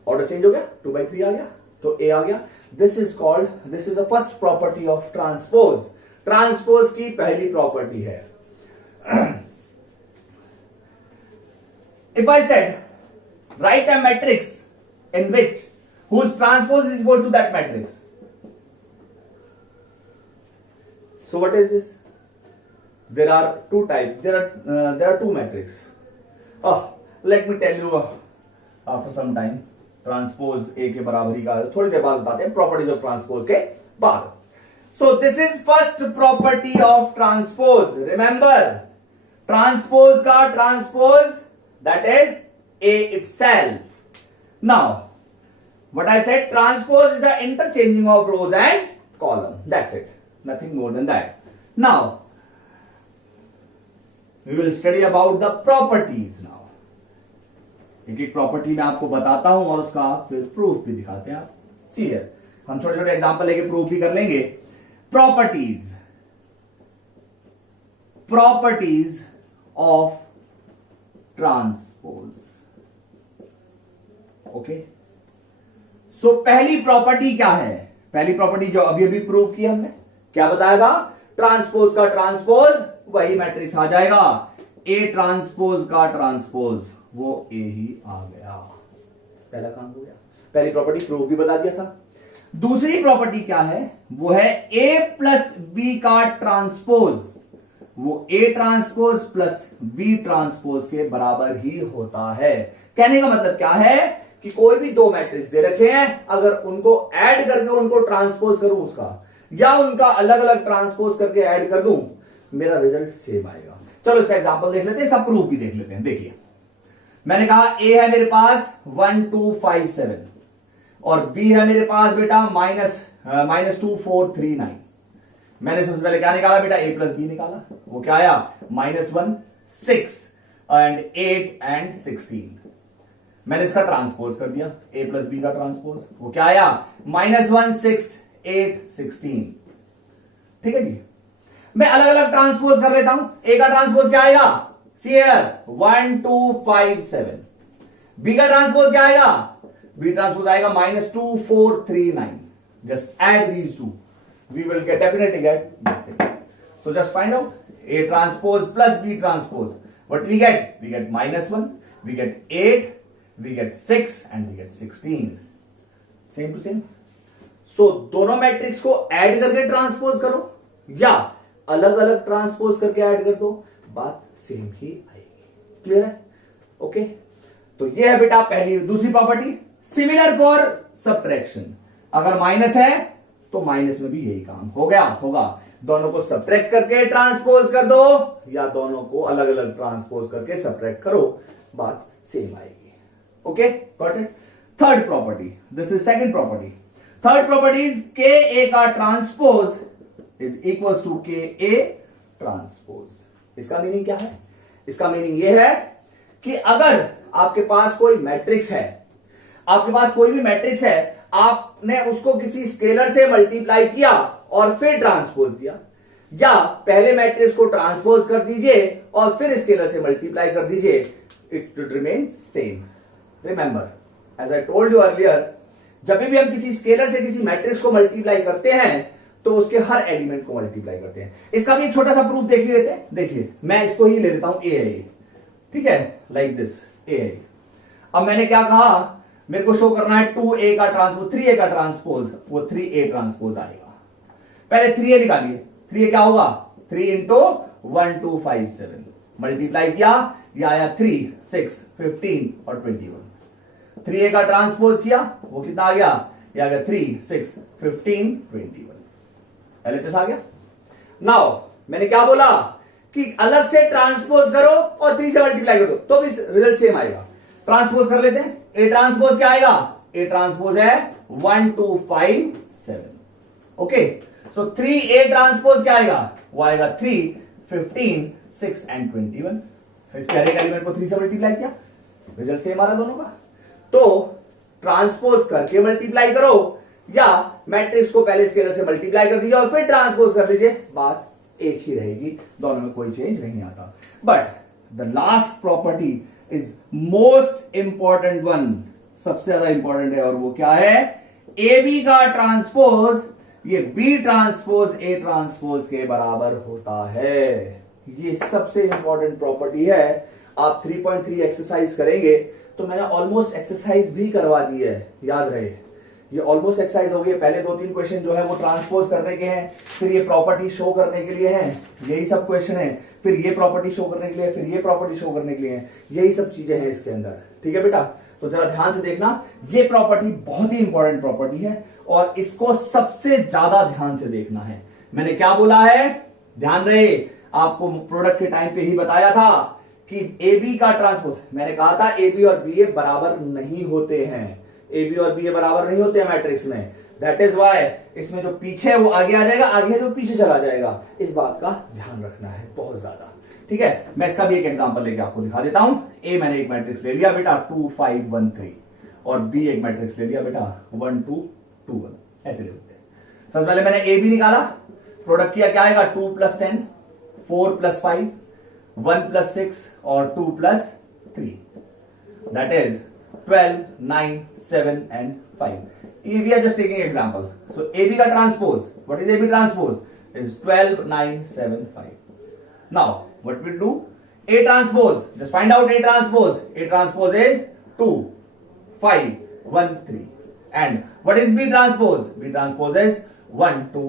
order change हो गया, 2/3 आ गया तो ए आ गया। This is the first property of transpose. Transpose की पहली प्रॉपर्टी है। If I said right a matrix in which whose transpose is equal to that matrix, so what is this? There are two types, there are two matrices. Let me tell you after some time transpose A के बराबरी का थोड़ी देर बाद बताते हैं, प्रॉपर्टीज ऑफ ट्रांसपोज के बाद। So this is first property of transpose. Remember, transpose का transpose that is A itself. Now what I said, transpose is the interchanging of rows and column, that's it, nothing more than that. Now we will study about the properties. Now एक एक प्रॉपर्टी मैं आपको बताता हूं और उसका फिर प्रूफ भी दिखाते हैं। आप सी हियर, हम छोटे छोटे एग्जांपल लेके प्रूफ भी कर लेंगे। Properties of transpose. ओके, सो पहली प्रॉपर्टी क्या है, पहली प्रॉपर्टी जो अभी अभी प्रूव की हमने, क्या बताया था, ट्रांसपोज का ट्रांसपोज वही मैट्रिक्स आ जाएगा, ए ट्रांसपोज का ट्रांसपोज वो ए ही आ गया। पहला काम हो गया, पहली प्रॉपर्टी प्रूव भी बता दिया था। दूसरी प्रॉपर्टी क्या है, वो है ए प्लस बी का ट्रांसपोज, वो A transpose plus B transpose के बराबर ही होता है। कहने का मतलब क्या है कि कोई भी दो मैट्रिक्स दे रखे हैं, अगर उनको ऐड करके उनको ट्रांसपोज करूं उसका, या उनका अलग अलग ट्रांसपोज करके ऐड कर दूं, मेरा रिजल्ट सेम आएगा। चलो इसका एग्जांपल देख लेते हैं, इसका प्रूफ भी देख लेते हैं। देखिए, मैंने कहा ए है मेरे पास 1 2 5 7 और बी है मेरे पास बेटा -2 4 3 9। मैंने सबसे पहले क्या निकाला बेटा, ए प्लस बी निकाला, वो क्या आया -1 6 एंड 8 एंड 16। मैंने इसका ट्रांसपोज कर दिया, ए प्लस बी का ट्रांसपोज, वो क्या आया -1 6 8 16। ठीक है जी, मैं अलग अलग ट्रांसपोज कर लेता हूं। ए का ट्रांसपोज क्या आएगा, सी हियर 1 2 5 7। बी का ट्रांसपोज क्या आएगा, बी ट्रांसपोज आएगा -2 4 3 9। Just add these two, we will get definitely get this thing. So just find out A transpose plus B transpose, what we get -1, we get 8, we get 6 and we get 16. Same to same. सो दोनों मैट्रिक्स को ऐड करके ट्रांसपोज करो या अलग अलग ट्रांसपोज करके ऐड कर दो, बात सेम ही आएगी। क्लियर है? ओके, तो ये है बेटा पहली। दूसरी प्रॉपर्टी, सिमिलर फॉर सब्ट्रैक्शन, अगर माइनस है तो माइनस में भी यही काम हो गया होगा, दोनों को सब्ट्रैक्ट करके ट्रांसपोज कर दो या दोनों को अलग अलग ट्रांसपोज करके सब्ट्रैक्ट करो, बात सेम आएगी। Okay, got it? Third property, this is second property. Third property is के ए का ट्रांसपोज इज इक्वल्स टू के ए ट्रांसपोज। इसका मीनिंग क्या है? इसका मीनिंग यह है कि अगर आपके पास कोई मैट्रिक्स है, आपके पास कोई भी मैट्रिक्स है, आपने उसको किसी स्केलर से मल्टीप्लाई किया और फिर ट्रांसपोज किया, या पहले मैट्रिक्स को ट्रांसपोज कर दीजिए और फिर स्केलर से मल्टीप्लाई कर दीजिए, it will remain same. Remember, as I told you earlier, जब भी हम किसी स्केलर से किसी मैट्रिक्स को मल्टीप्लाई करते हैं तो उसके हर एलिमेंट को मल्टीप्लाई करते हैं। इसका भी एक छोटा सा प्रूफ देख लेते हैं। देखिए, मैं इसको ही ले लेता हूं, ए है ये, ठीक है, लाइक दिस, ए है। अब मैंने क्या कहा, मेरे को शो करना है 2a का ट्रांसपोज, 3a का ट्रांसपोज, वो 3a ट्रांसपोज आएगा। पहले 3a निकालिए, 3a क्या होगा, 3 इंटू 1 2 5 7, मल्टीप्लाई किया, ये आया 3 6 15 और 21। 3a का ट्रांसपोज किया, वो कितना आ गया, ये आ गया 3 6 15 21। LHS आ गया। नाउ मैंने क्या बोला कि अलग से ट्रांसपोज करो और 3 से मल्टीप्लाई कर दो तो भी रिजल्ट सेम आएगा। ट्रांसपोज कर लेते हैं। ए ट्रांसपोज क्या आएगा, ए ट्रांसपोज है 1 2 5 7। ओके, सो 3a ट्रांसपोज क्या आएगा, वो आएगा 3 15 6 एंड 21। इसके हर एक एलिमेंट को 3 से मल्टीप्लाई किया, रिजल्ट सेम आ रहा दोनों का। तो ट्रांसपोज करके मल्टीप्लाई करो या मैट्रिक्स को पहले स्केलर से मल्टीप्लाई कर दीजिए और फिर ट्रांसपोज कर लीजिए, बात एक ही रहेगी, दोनों में कोई चेंज नहीं आता। But the last property is most important one, सबसे ज्यादा इंपॉर्टेंट है, और वो क्या है, ए बी का ट्रांसपोज ये बी ट्रांसपोज ए ट्रांसपोज के बराबर होता है। ये सबसे इंपॉर्टेंट प्रॉपर्टी है। आप 3.3 एक्सरसाइज करेंगे तो मैंने ऑलमोस्ट एक्सरसाइज भी करवा दी है, याद रहे, ये ऑलमोस्ट एक्सरसाइज हो गई। पहले 2-3 क्वेश्चन जो है वो ट्रांसपोज करने के हैं, फिर ये प्रॉपर्टी शो करने के लिए हैं, यही सब क्वेश्चन है, फिर ये प्रॉपर्टी शो करने के लिए, फिर ये प्रॉपर्टी शो करने के लिए हैं, यही सब चीजें हैं इसके अंदर। ठीक है बेटा, तो जरा ध्यान से देखना, ये प्रॉपर्टी बहुत ही इंपॉर्टेंट प्रॉपर्टी है और इसको सबसे ज्यादा ध्यान से देखना है। मैंने क्या बोला है, ध्यान रहे, आपको प्रोडक्ट के टाइम पे ही बताया था कि ए बी का ट्रांसपोज, मैंने कहा था ए बी और बी ए बराबर नहीं होते हैं, ए बी और बी ए बराबर नहीं होते हैं मैट्रिक्स में। दैट इज वाई इसमें जो पीछे है वो आगे आ जाएगा, आगे जो पीछे चला जाएगा, इस बात का ध्यान रखना है बहुत ज्यादा। ठीक है, मैं इसका भी एक एग्जांपल लेके आपको दिखा देता हूं। ए मैंने एक मैट्रिक्स ले लिया बेटा 2 5 1 3 और बी एक मैट्रिक्स ले लिया बेटा 1 2 2 1, ऐसे ले लेते हैं। सबसे पहले मैंने ए बी निकाला, प्रोडक्ट किया, क्या आएगा 2 + 10 4 + 5 1 + 6 और 2 + 3, that is 12 9 7 and 5. We are just taking example. So AB का transpose, what is AB transpose? Is 12 9 7 5. Now what we'll do? A transpose, just find out A transpose. A transpose is 2 5 1 3. And what is B transpose? B transpose is 1 2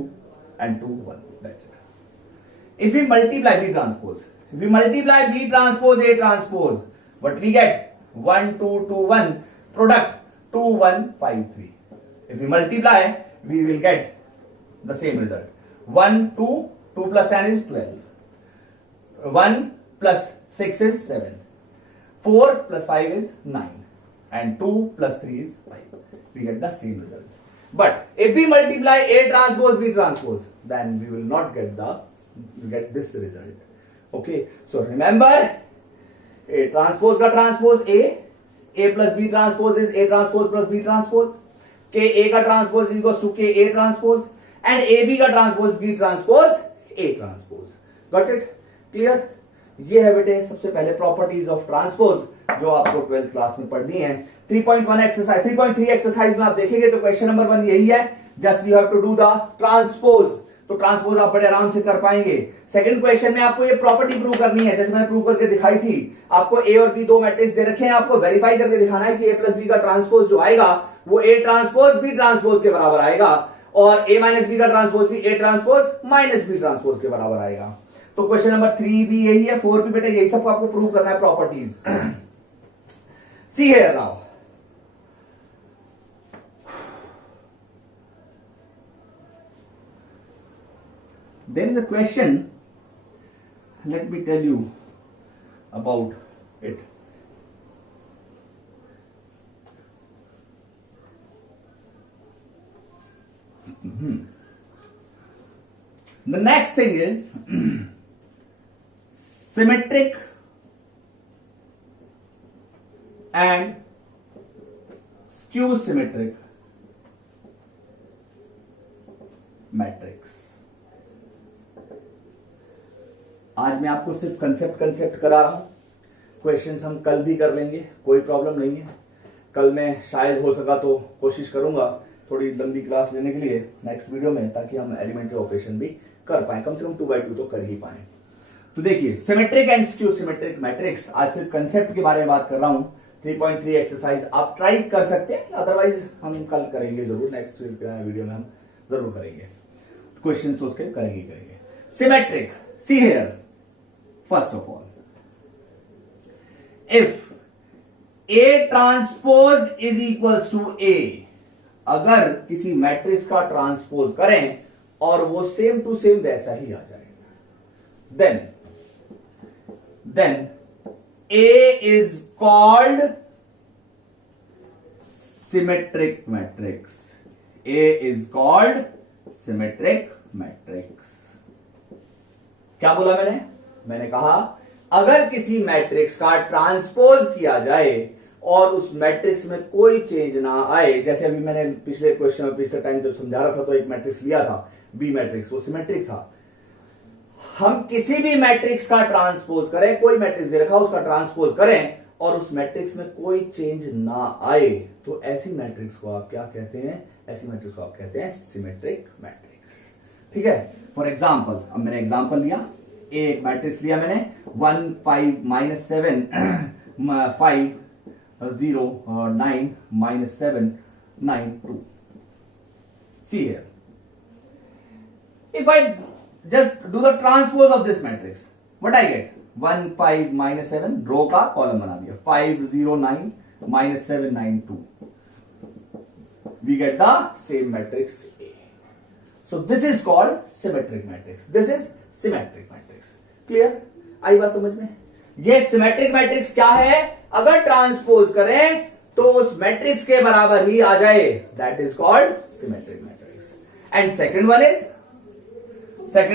and 2 1. That's it. If we multiply B transpose, if we multiply B transpose A transpose, what we get? 1 2 2 1, product 2 1 5 3. If we multiply, we will get the same result. 1 2 2 + 10 is 12. 1 + 6 is 7. 4 + 5 is 9. And 2 + 3 is 5. We get the same result. But if we multiply A transpose B transpose, then we will not get this result. Okay. So remember, A transpose का transpose A + B transpose is A transpose + B transpose, के A का ट्रांसपोज इज इक्वल्स टू के A ट्रांसपोज एंड AB का transpose B transpose A transpose. Got it? Clear? ये है बेटे सबसे पहले प्रॉपर्टीज ऑफ ट्रांसपोज जो आपको 12th क्लास में पढ़नी है। 3.1 एक्सरसाइज, 3.3 एक्सरसाइज में आप देखेंगे तो क्वेश्चन नंबर 1 यही है, just you have to do the transpose तो ट्रांसपोज आप बड़े आराम से कर पाएंगे। सेकंड क्वेश्चन में आपको ये प्रॉपर्टी प्रूव करनी है, जैसे मैंने प्रूव करके दिखाई थी। आपको ए और बी दो मैट्रिक्स दे रखे हैं, आपको वेरीफाई करके दिखाना है कि ए प्लस बी का ट्रांसपोज जो आएगा वो ए ट्रांसपोज बी ट्रांसपोज के बराबर आएगा, और ए माइनस बी का ट्रांसपोज भी A transpose minus B transpose के बराबर आएगा। तो क्वेश्चन नंबर 3 भी यही है, 4 भी बेटा यही सब आपको प्रूव करना है properties. C here now, there is a question, let me tell you about it. The next thing is symmetric and skew symmetric matrix. आज मैं आपको सिर्फ कंसेप्ट करा रहा हूं, क्वेश्चंस हम कल भी कर लेंगे, कोई प्रॉब्लम नहीं है। कल मैं शायद हो सका तो कोशिश करूंगा थोड़ी लंबी क्लास लेने के लिए नेक्स्ट वीडियो में, ताकि हम एलिमेंट्री ऑपरेशन भी कर पाए, कम से कम 2x2 तो कर ही पाए। तो देखिए symmetric and skew symmetric matrix, आज सिर्फ कंसेप्ट के बारे में बात कर रहा हूं। 3.3 एक्सरसाइज आप ट्राई कर सकते हैं, अदरवाइज हम कल करेंगे जरूर, नेक्स्ट वीडियो में हम जरूर करेंगे, क्वेश्चन सोच के करेंगे। Symmetric, see here, first of all, if A transpose is equals to A, अगर किसी मैट्रिक्स का ट्रांसपोज करें और वो सेम टू सेम वैसा ही आ जाए, then A is called symmetric matrix. A is called symmetric matrix. क्या बोला मैंने कहा अगर किसी मैट्रिक्स का ट्रांसपोज किया जाए और उस मैट्रिक्स में कोई चेंज ना आए, जैसे अभी मैंने पिछले क्वेश्चन में पिछले टाइम जब समझा रहा था तो एक मैट्रिक्स लिया था बी मैट्रिक्स, वो सिमेट्रिक था। हम किसी भी मैट्रिक्स का ट्रांसपोज करें, कोई मैट्रिक्स दे रखा उसका ट्रांसपोज करें और उस मैट्रिक्स में कोई चेंज ना आए, तो ऐसी मैट्रिक्स को आप क्या कहते हैं? ऐसी मैट्रिक्स को आप कहते हैं सिमेट्रिक मैट्रिक्स। ठीक है, फॉर एग्जाम्पल, अब मैंने एग्जाम्पल लिया, एक मैट्रिक्स लिया मैंने 1 5 -7 5 0 9 -7 9 2। See here, if I just do the transpose of this matrix, what I get? 1 5 -7 रो का कॉलम बना दिया, 5 0 9 -7 9 2, we get the same matrix A. So this is called symmetric matrix. This is symmetric matrix. Clear? आई बात समझ में? ये सिमेट्रिक मैट्रिक्स क्या है? अगर ट्रांसपोज करें तो उस मैट्रिक्स के बराबर ही आ जाए, that is called symmetric matrix. And second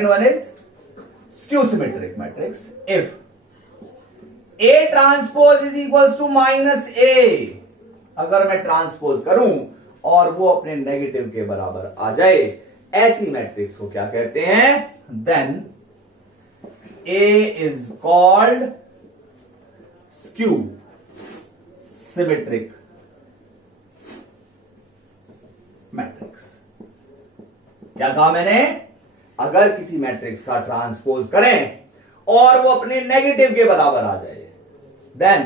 one is skew symmetric matrix. If A transpose is equals to -A, अगर मैं ट्रांसपोज करूं और वो अपने नेगेटिव के बराबर आ जाए, ऐसी मैट्रिक्स को क्या कहते हैं? Then A is called skew symmetric matrix. क्या कहा मैंने? अगर किसी मैट्रिक्स का ट्रांसपोज करें और वो अपने नेगेटिव के बराबर आ जाए, then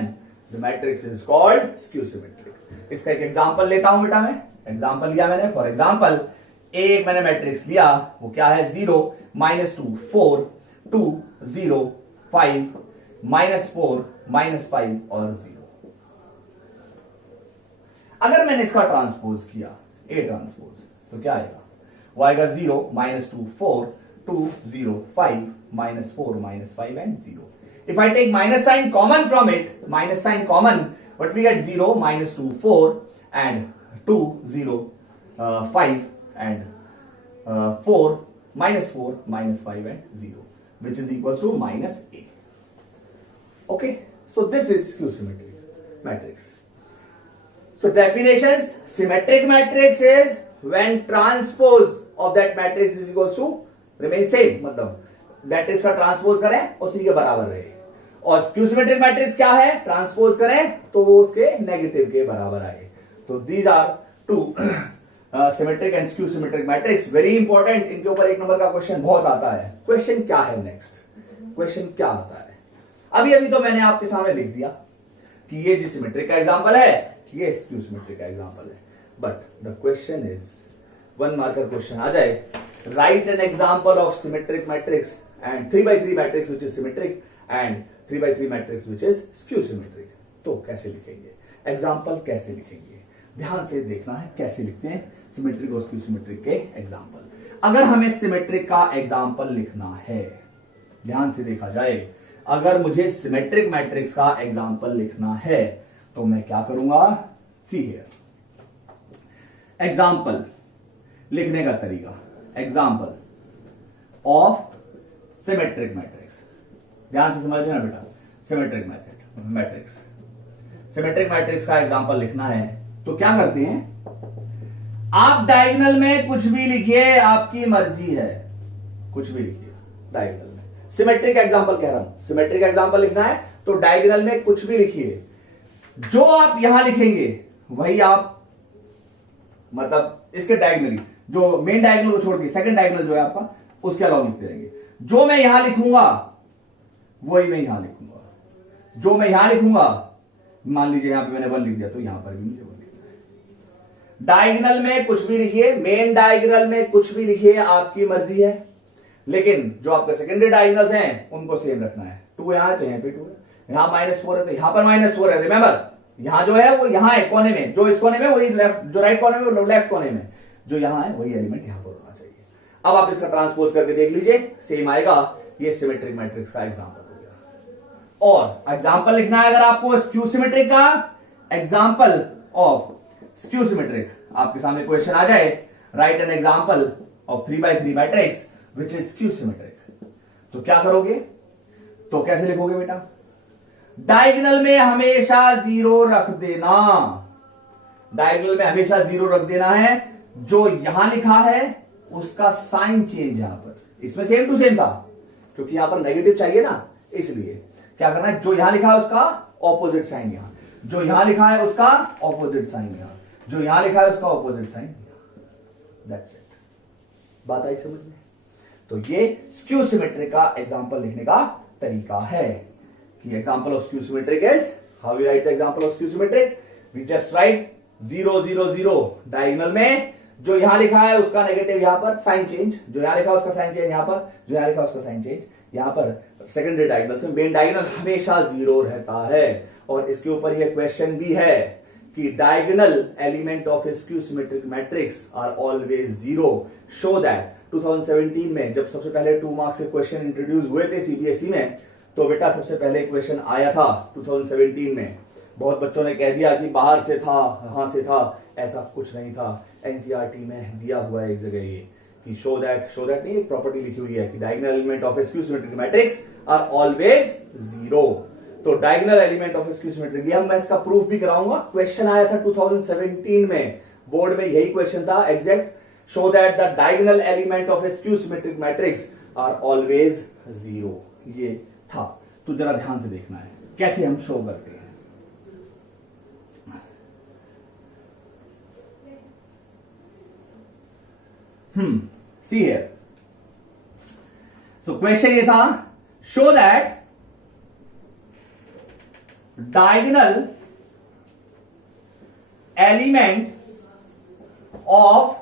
the matrix is called skew symmetric. इसका एक एग्जांपल लेता हूं बेटा, मैं एग्जांपल लिया मैंने, फॉर एग्जांपल एक मैंने मैट्रिक्स लिया, वो क्या है? 0 -2 4 2 0 5 -4 -5 और 0। अगर मैंने इसका ट्रांसपोज किया A ट्रांसपोज, तो क्या आएगा? वो आएगा 0 -2 4 2 0 5 -4 -5 and 0। If I take minus sign common from it, minus sign common, what we get? 0 -2 4 and 2 0 5 and 4 -4 -5 and 0, which is equals to -A. Okay, so this is skew symmetric matrix. So definitions: symmetric matrix is when transpose of that matrix is equals to remain same, मतलब मैट्रिक्स का ट्रांसपोज करें उसी के बराबर रहे। और स्क्यू सिमेट्रिक मैट्रिक्स क्या है? ट्रांसपोज करें तो वो उसके नेगेटिव के बराबर आए। तो these are two symmetric and skew symmetric matrix, very important, इनके ऊपर एक नंबर का क्वेश्चन बहुत आता है। क्वेश्चन क्या है नेक्स्ट, क्वेश्चन क्या आता है? अभी तो मैंने आपके सामने लिख दिया कि ये जी सिमेट्रिक का एग्जांपल है, ये स्क्यू सिमेट्रिक का एग्जांपल है, but the question is, 1 marker question आ जाए, write an example of symmetric matrix and 3x3 matrix which is symmetric and 3x3 matrix which is skew symmetric. तो कैसे लिखेंगे एग्जांपल, कैसे लिखेंगे? ध्यान से देखना है कैसे लिखते हैं सिमेट्रिक और स्क्यू सिमेट्रिक के एग्जांपल। अगर हमें सिमेट्रिक का एग्जांपल लिखना है, ध्यान से देखा जाए, अगर मुझे सिमेट्रिक मैट्रिक्स का एग्जांपल लिखना है तो मैं क्या करूंगा? सी हियर, एग्जांपल लिखने का तरीका, एग्जांपल ऑफ सिमेट्रिक मैट्रिक्स। ध्यान से समझ लेना बेटा, सिमेट्रिक मैट्रिक्स, सिमेट्रिक मैट्रिक्स का एग्जांपल लिखना है तो क्या करते हैं? आप डायगोनल में कुछ भी लिखिए, आपकी मर्जी है, कुछ भी लिखिए डायगोनल में। सिमेट्रिक एग्जांपल कह रहा हूं, सिमेट्रिक एग्जांपल लिखना है तो डायगोनल में कुछ भी लिखिए, जो आप यहां लिखेंगे वही आप, मतलब इसके डायगोनली, जो मेन डायगोनल को छोड़ के सेकंड डायगोनल जो है आपका, उसके अलावा लिखते रहेंगे। जो मैं यहां लिखूंगा वही मैं यहां लिखूंगा, जो मैं यहां लिखूंगा, मान लीजिए यहां पे मैंने 1 लिख दिया तो यहां पर भी मुझे 1 लिखना है। डायगोनल में कुछ भी लिखिए, मेन डायगोनल में कुछ भी लिखिए, आपकी मर्जी है, लेकिन जो आपके सेकेंडरी डायगोनल्स हैं उनको सेम रखना है। 2 यहां है तो यहां पे 2 है, यहां -4 है तो यहां पर -4 है। रिमेंबर, यहां जो है वो यहां है कोने में, जो इस कोने में वही लेफ्ट, जो राइट कोने में वो लेफ्ट कोने में, जो यहां है वही एलिमेंट यहां पर होना चाहिए। अब आप इसका ट्रांसपोज करके देख लीजिए, सेम आएगा। ये सिमेट्रिक मैट्रिक्स का एग्जांपल हो गया। और एग्जांपल लिखना है अगर आपको स्क्यू सिमेट्रिक का, एग्जांपल ऑफ स्क्यू सिमेट्रिक, आपके सामने क्वेश्चन आ जाए, write an example of 3x3 matrix which is skew symmetric, तो क्या करोगे? तो कैसे लिखोगे बेटा? डायगोनल में हमेशा 0 रख देना, डायगोनल में हमेशा 0 रख देना है। जो यहां लिखा है उसका साइन चेंज यहां पर, इसमें सेम टू सेम था क्योंकि यहां पर नेगेटिव चाहिए ना, इसलिए क्या करना है? जो यहां लिखा है उसका ऑपोजिट साइन यहां, जो यहां लिखा है उसका ऑपोजिट साइन यहां, जो यहां लिखा है उसका ऑपोजिट साइन यहां। That's it. बात आई समझ में? तो ये स्क्यू सिमेट्रिक का एग्जांपल लिखने का तरीका है कि example of skew symmetric is, how we write the example of skew symmetric? We just write 0 0 0 diagonal में, जो यहां लिखा है उसका नेगेटिव यहां पर, साइन चेंज, जो यहां लिखा है उसका साइन चेंज यहां पर, जो यहां लिखा है उसका साइन चेंज यहां पर। सेकेंडरी डायगोनल में मेन डायगोनल हमेशा 0 रहता है। और इसके ऊपर यह क्वेश्चन भी है कि diagonal element of skew symmetric matrix are always 0, show that. 2017 में जब सबसे पहले 2 मार्क्स के क्वेश्चन इंट्रोड्यूस हुए थे सीबीएसई में, तो बेटा सबसे पहले क्वेश्चन आया था 2017 में। बहुत बच्चों ने कह दिया कि बाहर से था, यहां से था, ऐसा कुछ नहीं था। एनसीईआरटी में दिया हुआ है एक जगह ये कि शो दैट नहीं, एक प्रॉपर्टी लिखी हुई है कि diagonal element of skew symmetric matrix are always 0। तो diagonal element of skew symmetric, ये मैं इसका प्रूफ भी कराऊंगा। क्वेश्चन आया था 2017 में, बोर्ड में यही क्वेश्चन था exact, show that the diagonal element of skew symmetric matrix are always 0, ये था। तो जरा ध्यान से देखना है कैसे हम शो करते हैं। See here. So question ये था, show that diagonal element of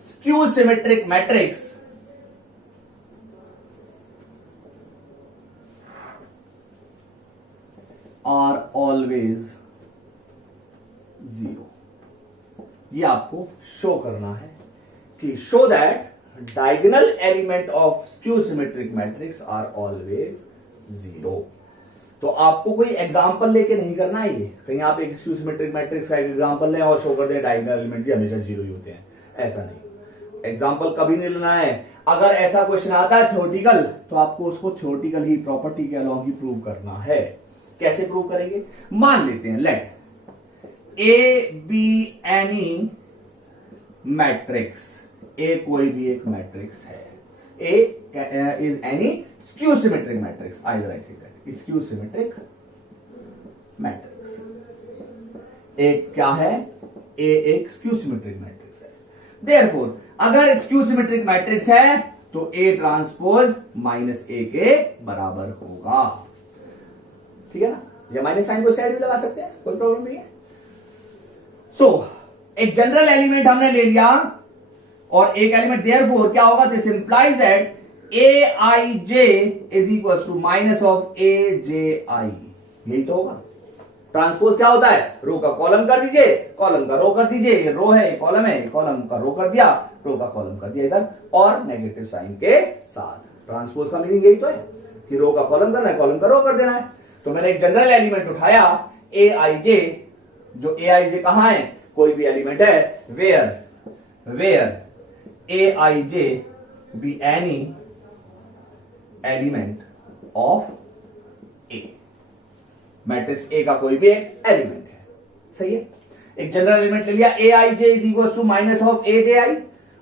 skew symmetric matrix are always 0। ये आपको शो करना है कि show that diagonal element of skew symmetric matrix are always 0। तो आपको कोई एग्जांपल लेके नहीं करना है, ये कहीं आप एक स्क्यू सिमेट्रिक मैट्रिक्स का एग्जांपल लें और शो कर दें डायगोनल एलिमेंट ही हमेशा 0 ही होते हैं, ऐसा नहीं। एग्जांपल कभी नहीं लेना है। अगर ऐसा क्वेश्चन आता है थ्योरेटिकल, तो आपको उसको थ्योरेटिकल ही प्रॉपर्टी के अलावा ही प्रूव करना है। कैसे प्रूव करेंगे? मान लेते हैं let A be any matrix, A कोई भी एक मैट्रिक्स है, A is any skew symmetric matrix, either I say that skew symmetric matrix. एक क्या है? ए एक स्क्यू सिमेट्रिक मैट्रिक्स है। देयरफॉर अगर स्क्यू सिमेट्रिक मैट्रिक्स है तो ए ट्रांसपोज माइनस ए के बराबर होगा। ठीक है ना, या माइनस साइन को साइड भी लगा सकते हैं, कोई प्रॉब्लम नहीं है। एक जनरल एलिमेंट हमने ले लिया और एक एलिमेंट, देयरफॉर क्या होगा, this implies that A I J is equal to minus of A J I. यही तो होगा। ट्रांसपोज क्या होता है, रो का कॉलम कर दीजिए, कॉलम का रो कर दीजिए, ये रो है, ये कॉलम है, कॉलम का रो कर दिया, रो का कॉलम कर दिया इधर, और नेगेटिव साइन के साथ। ट्रांसपोज का मीनिंग यही तो है कि रो का कॉलम करना है, कॉलम का रो कर देना है। तो मैंने एक जनरल एलिमेंट उठाया ए आई जे, जो ए आई जे कहां है, कोई भी एलिमेंट है, where A I J be any element of A, matrix A का कोई भी एक एलिमेंट है। सही है, एक जनरल एलिमेंट ले लिया, A I J is equal to minus of A J I.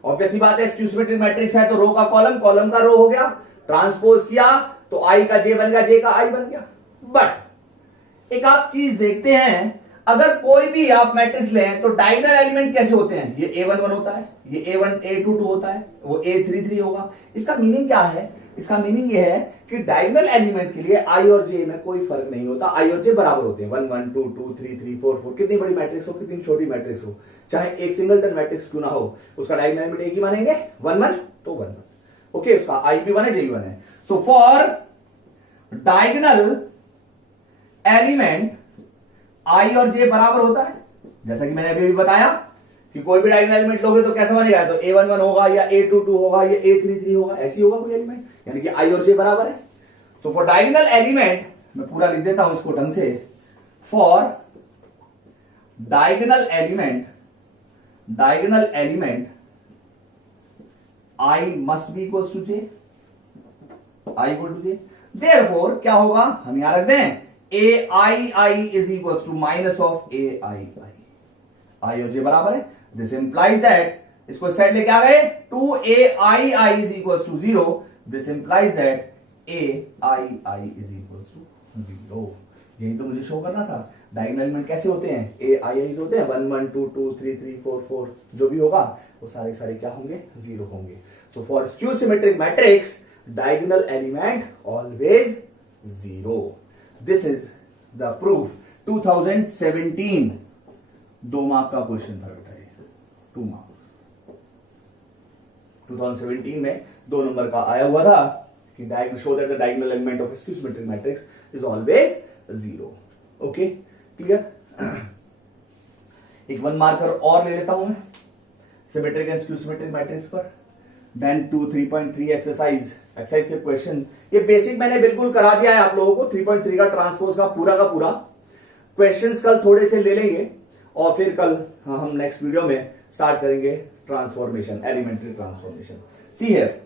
Obvious सी बात है, स्क्यू सिमेट्रिक मैट्रिक्स है तो रो का कॉलम, कॉलम का रो हो गया, ट्रांसपोज किया तो आई का जे बन गया, जे का आई बन गया। बट एक आप चीज देखते हैं, अगर कोई भी आप मैट्रिक्स लें तो डायगोनल एलिमेंट कैसे होते हैं, ये A11 होता है, ये A22 होता है, वो A33 होगा। इसका मीनिंग क्या है, इसका मीनिंग ये है कि डायगोनल एलिमेंट के लिए आई और जे में कोई फर्क नहीं होता, आई और जे बराबर होते हैं, 1 1 2 2 3 3 4 4, कितनी बड़ी मैट्रिक्स हो, कितनी छोटी मैट्रिक्स हो, चाहे एक सिंगलटन मैट्रिक्स क्यों ना हो, उसका डायगोनल एलिमेंट एक ही मानेंगे, 1 1 तो 1 1। ओके, उसका आई भी 1 है, जे भी 1 है। सो फॉर डायगोनल एलिमेंट आई और जे बराबर होता है, जैसा कि मैंने अभी बताया कि कोई भी डायगोनल एलिमेंट लोगे तो कैसे बनेगा, तो A11 होगा या A22 होगा या A33 होगा, ऐसी होगा कोई एलिमेंट, यानी कि आई और जे बराबर है। तो फॉर डायगोनल एलिमेंट, मैं पूरा लिख देता हूं इसको ढंग से, for diagonal element I must be equals to J, I equal to J. Therefore क्या होगा, हम यहां रख दें, A I I is equal to minus of A I I, I और जे बराबर है। दिस इंप्लाइज दैट, इसको सेट लेके आ गए, 2ai is equal to 0, this implies that ai is equal to 0। यही तो मुझे शो करना था। डायगोनल एलिमेंट कैसे होते हैं, ai होते हैं, 1 1 2 2 3 3 4 4, जो भी होगा वो सारे सारे क्या होंगे, 0 होंगे। So for skew symmetric matrix diagonal element always 0। This is the proof. 2017 2 mark का क्वेश्चन था बेटा, ये 2 मार्क 2017 में 2 नंबर का आया हुआ था कि show that the diagonal element of skew symmetric matrix is always 0। Okay, clear. एक 1 मार्कर और ले लेता हूं मैं symmetric and skew symmetric matrix पर। देन 3.3 एक्सरसाइज के क्वेश्चन, ये बेसिक मैंने बिल्कुल करा दिया है आप लोगों को, 3.3 का ट्रांसपोज का पूरा क्वेश्चंस कल थोड़े से ले लेंगे और फिर कल हम नेक्स्ट वीडियो में स्टार्ट करेंगे transformation, elementary transformation. See here,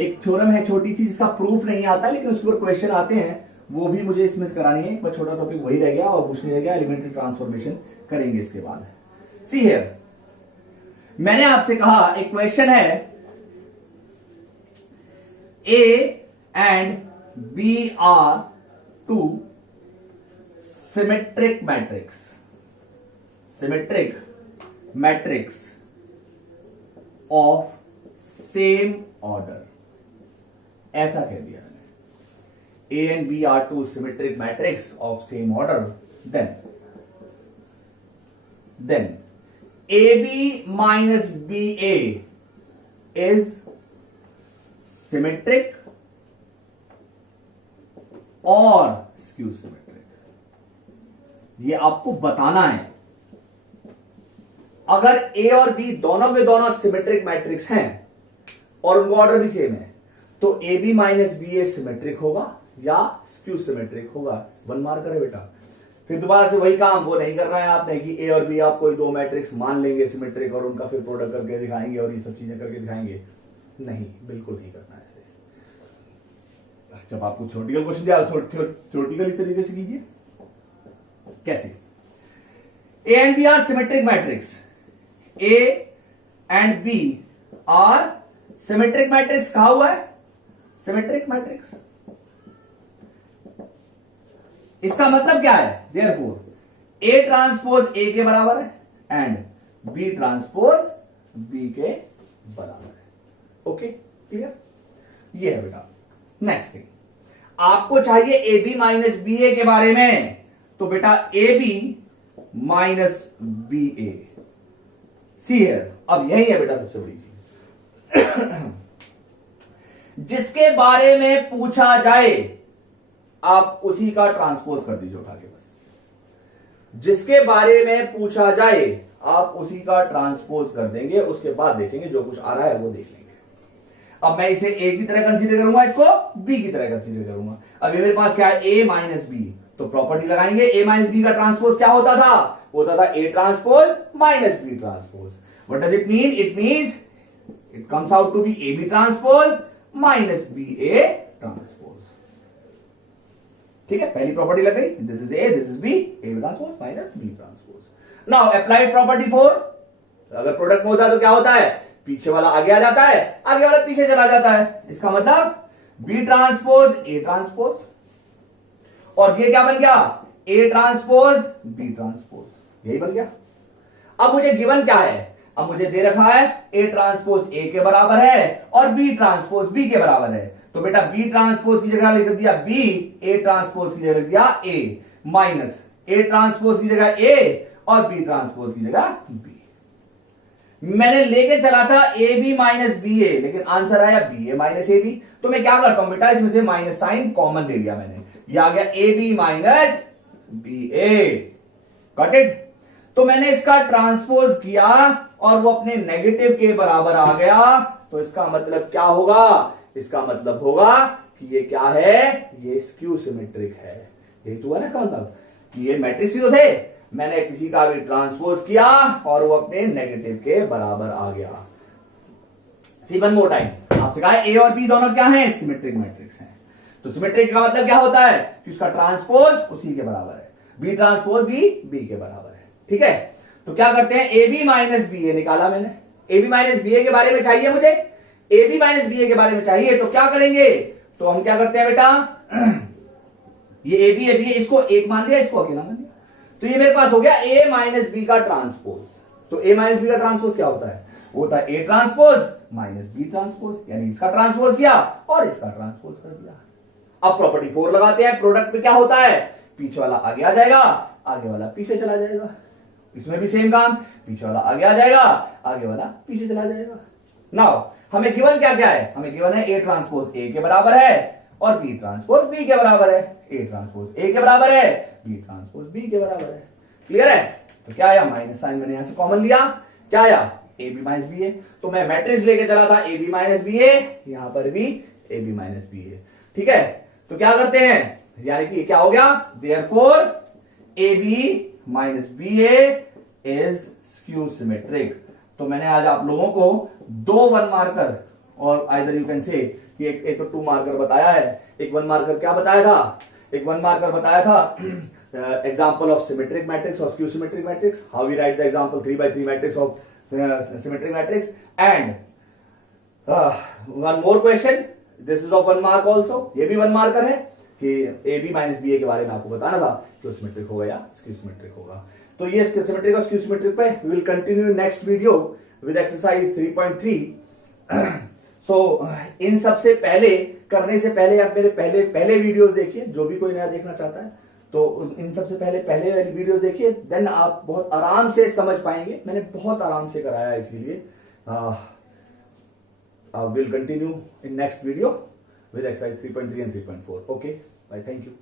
एक थ्योरम है छोटी सी जिसका प्रूफ नहीं आता लेकिन उसके ऊपर क्वेश्चन आते हैं, वो भी मुझे इसमें करानी है। एक छोटा टॉपिक वही रह गया और कुछ नहीं रह गया, एलिमेंट्री ट्रांसफॉर्मेशन करेंगे इसके बाद। सी हियर, मैंने आपसे कहा एक क्वेश्चन है, A and B are two symmetric matrix of same order, ऐसा कह दिया मैंने। A and B are two symmetric matrix of same order, then AB minus BA is symmetric और स्क्यू सिमेट्रिक, ये आपको बताना है। अगर ए और बी दोनों के दोनों सिमेट्रिक मैट्रिक्स हैं और उनका ऑर्डर भी सेम है तो A B minus B A symmetric होगा या स्क्यू सिमेट्रिक होगा। 1 मार्कर है बेटा। फिर दोबारा से वही काम वो नहीं करना है आपने कि ए और बी आप कोई 2 मैट्रिक्स मान लेंगे सिमेट्रिक और उनका फिर प्रोडक्ट करके दिखाएंगे और ये सब चीजें करके दिखाएंगे, नहीं, बिल्कुल नहीं करना है ऐसे। जब आपको थ्योरेटिकल क्वेश्चन दिया थ्योरेटिकली तरीके से कीजिए। कैसे, A and B are symmetric matrix, A and B are symmetric matrix, कहा हुआ है सिमेट्रिक मैट्रिक्स। इसका मतलब क्या है, देयरफॉर ए ट्रांसपोज ए के बराबर है एंड बी ट्रांसपोज बी के बराबर है। Okay clear? ये है बेटा। नेक्स्ट थिंग, आपको चाहिए ए बी माइनस बी ए के बारे में, तो बेटा ए बी माइनस बी ए सी है। अब यही है बेटा सबसे बड़ी चीज जिसके बारे में पूछा जाए आप उसी का ट्रांसपोज कर दीजिए उठा के। बस जिसके बारे में पूछा जाए आप उसी का ट्रांसपोज कर देंगे, उसके बाद देखेंगे जो कुछ आ रहा है वो देख लेंगे। अब मैं इसे ए की तरह कंसीडर करूंगा, इसको बी की तरह कंसीडर करूंगा। अब ये मेरे पास क्या है, ए माइनस बी, तो प्रॉपर्टी लगाएंगे। ए माइनस बी का ट्रांसपोज क्या होता था? होता था A transpose minus B transpose. What does it mean? It means it comes out to be A B transpose minus B A transpose. ठीक है, पहली प्रॉपर्टी लग गई। This is A, this is B, A B transpose minus B transpose. Now applied property 4, अगर प्रोडक्ट में होता है तो क्या होता है? पीछे वाला आगे आ जाता है, आगे वाला पीछे चला जाता है। इसका मतलब बी ट्रांसपोज ए ट्रांसपोज, और ये क्या बन गया? ए ट्रांसपोज बी ट्रांसपोज, यही बन गया। अब मुझे गिवन क्या है? अब मुझे दे रखा है ए ट्रांसपोज ए के बराबर है और बी ट्रांसपोज बी के बराबर है। तो बेटा बी ट्रांसपोज की जगह लिख दिया बी, ए ट्रांसपोज की जगह लिख दिया ए, माइनस ए ट्रांसपोज की जगह ए और बी ट्रांसपोज की जगह बी। मैंने लेके चला था A B minus B A, लेकिन आंसर आया B A minus A B. तो मैं क्या करता हूं बेटा, इसमें से माइनस साइन कॉमन ले लिया मैंने, ये आ गया A B minus B A. Got it? तो मैंने इसका ट्रांसपोज किया और वो अपने नेगेटिव के बराबर आ गया। तो इसका मतलब क्या होगा? इसका मतलब होगा कि ये क्या है? ये स्क्यू सिमेट्रिक है। यही तो हुआ ना इसका मतलब, कि ये मैट्रिक्स ही तो थे, मैंने किसी का भी ट्रांसपोज किया और वो अपने नेगेटिव के बराबर आ गया। सी वन मोर टाइम, आपसे कहा ए और बी दोनों क्या हैं? सिमेट्रिक मैट्रिक्स हैं। तो सिमेट्रिक का मतलब क्या होता है? कि उसका ट्रांसपोज उसी के बराबर है, बी ट्रांसपोज बी बी के बराबर है। ठीक है, तो क्या करते हैं, ए बी माइनस बी ए निकाला मैंने। ए बी माइनस बी ए के बारे में चाहिए मुझे, ए बी माइनस बी ए के बारे में चाहिए, तो क्या करेंगे? तो हम क्या करते हैं बेटा, ये ए बी इसको एक मान लिया, इसको अकेला मान लिया, तो ये मेरे पास हो गया ए माइनस बी का ट्रांसपोज। तो ए माइनस बी का ट्रांसपोज क्या होता है? होता है A transpose minus B transpose, यानी इसका ट्रांसपोज किया और इसका ट्रांसपोज कर दिया। अब प्रॉपर्टी 4 लगाते हैं। प्रोडक्ट में क्या होता है? पीछे वाला आगे आ जाएगा, आगे वाला पीछे चला जाएगा। इसमें भी सेम काम, पीछे वाला आगे आ जाएगा, आगे वाला पीछे चला जाएगा। नाउ हमें गिवन क्या क्या है? हमें गिवन है ए ट्रांसपोज ए के बराबर है और बी ट्रांसपोज बी के बराबर है। ए ट्रांसपोज ए के बराबर है, बी ट्रांसपोज बी के बराबर है। क्लियर है? तो क्या आया? माइनस साइन मैंने यहां से कॉमन लिया, क्या आया? ए बी माइनस बी ए। तो मैं मैट्रिक्स लेके चला था ए बी माइनस बी ए, यहां पर भी ए बी माइनस बी ए। ठीक है, तो क्या करते हैं, यानी कि क्या हो गया? Therefore A B minus B A is skew symmetric. तो मैंने आज आप लोगों को 2 वन मार्कर और आइदर यू कैन से कि एक तो 2 मार्कर बताया है, एक 1 मार्कर क्या बताया था? एक 1 मार्कर बताया था एग्जांपल ऑफ सिमेट्रिक मैट्रिक्स और skew symmetric matrix, how we write the example 3x3 matrix of symmetric matrix, and one more question, this is of 1 mark also, ये भी 1 मार्कर है कि A B minus B A के बारे में आपको बताना था कि सिमेट्रिक होगा या स्क्यू सिमेट्रिक होगा। तो ये सिमेट्रिक और स्क्यू सिमेट्रिक पे we will continue next video with exercise 3.3। So इन सबसे पहले करने से पहले आप मेरे पहले वीडियोस देखिए, जो भी कोई नया देखना चाहता है तो इन सबसे पहले वाली वीडियोस देखिए, देन आप बहुत आराम से समझ पाएंगे। मैंने बहुत आराम से कराया, इसीलिए will continue in next video with exercise 3.3 and 3.4. Okay, bye, thank you.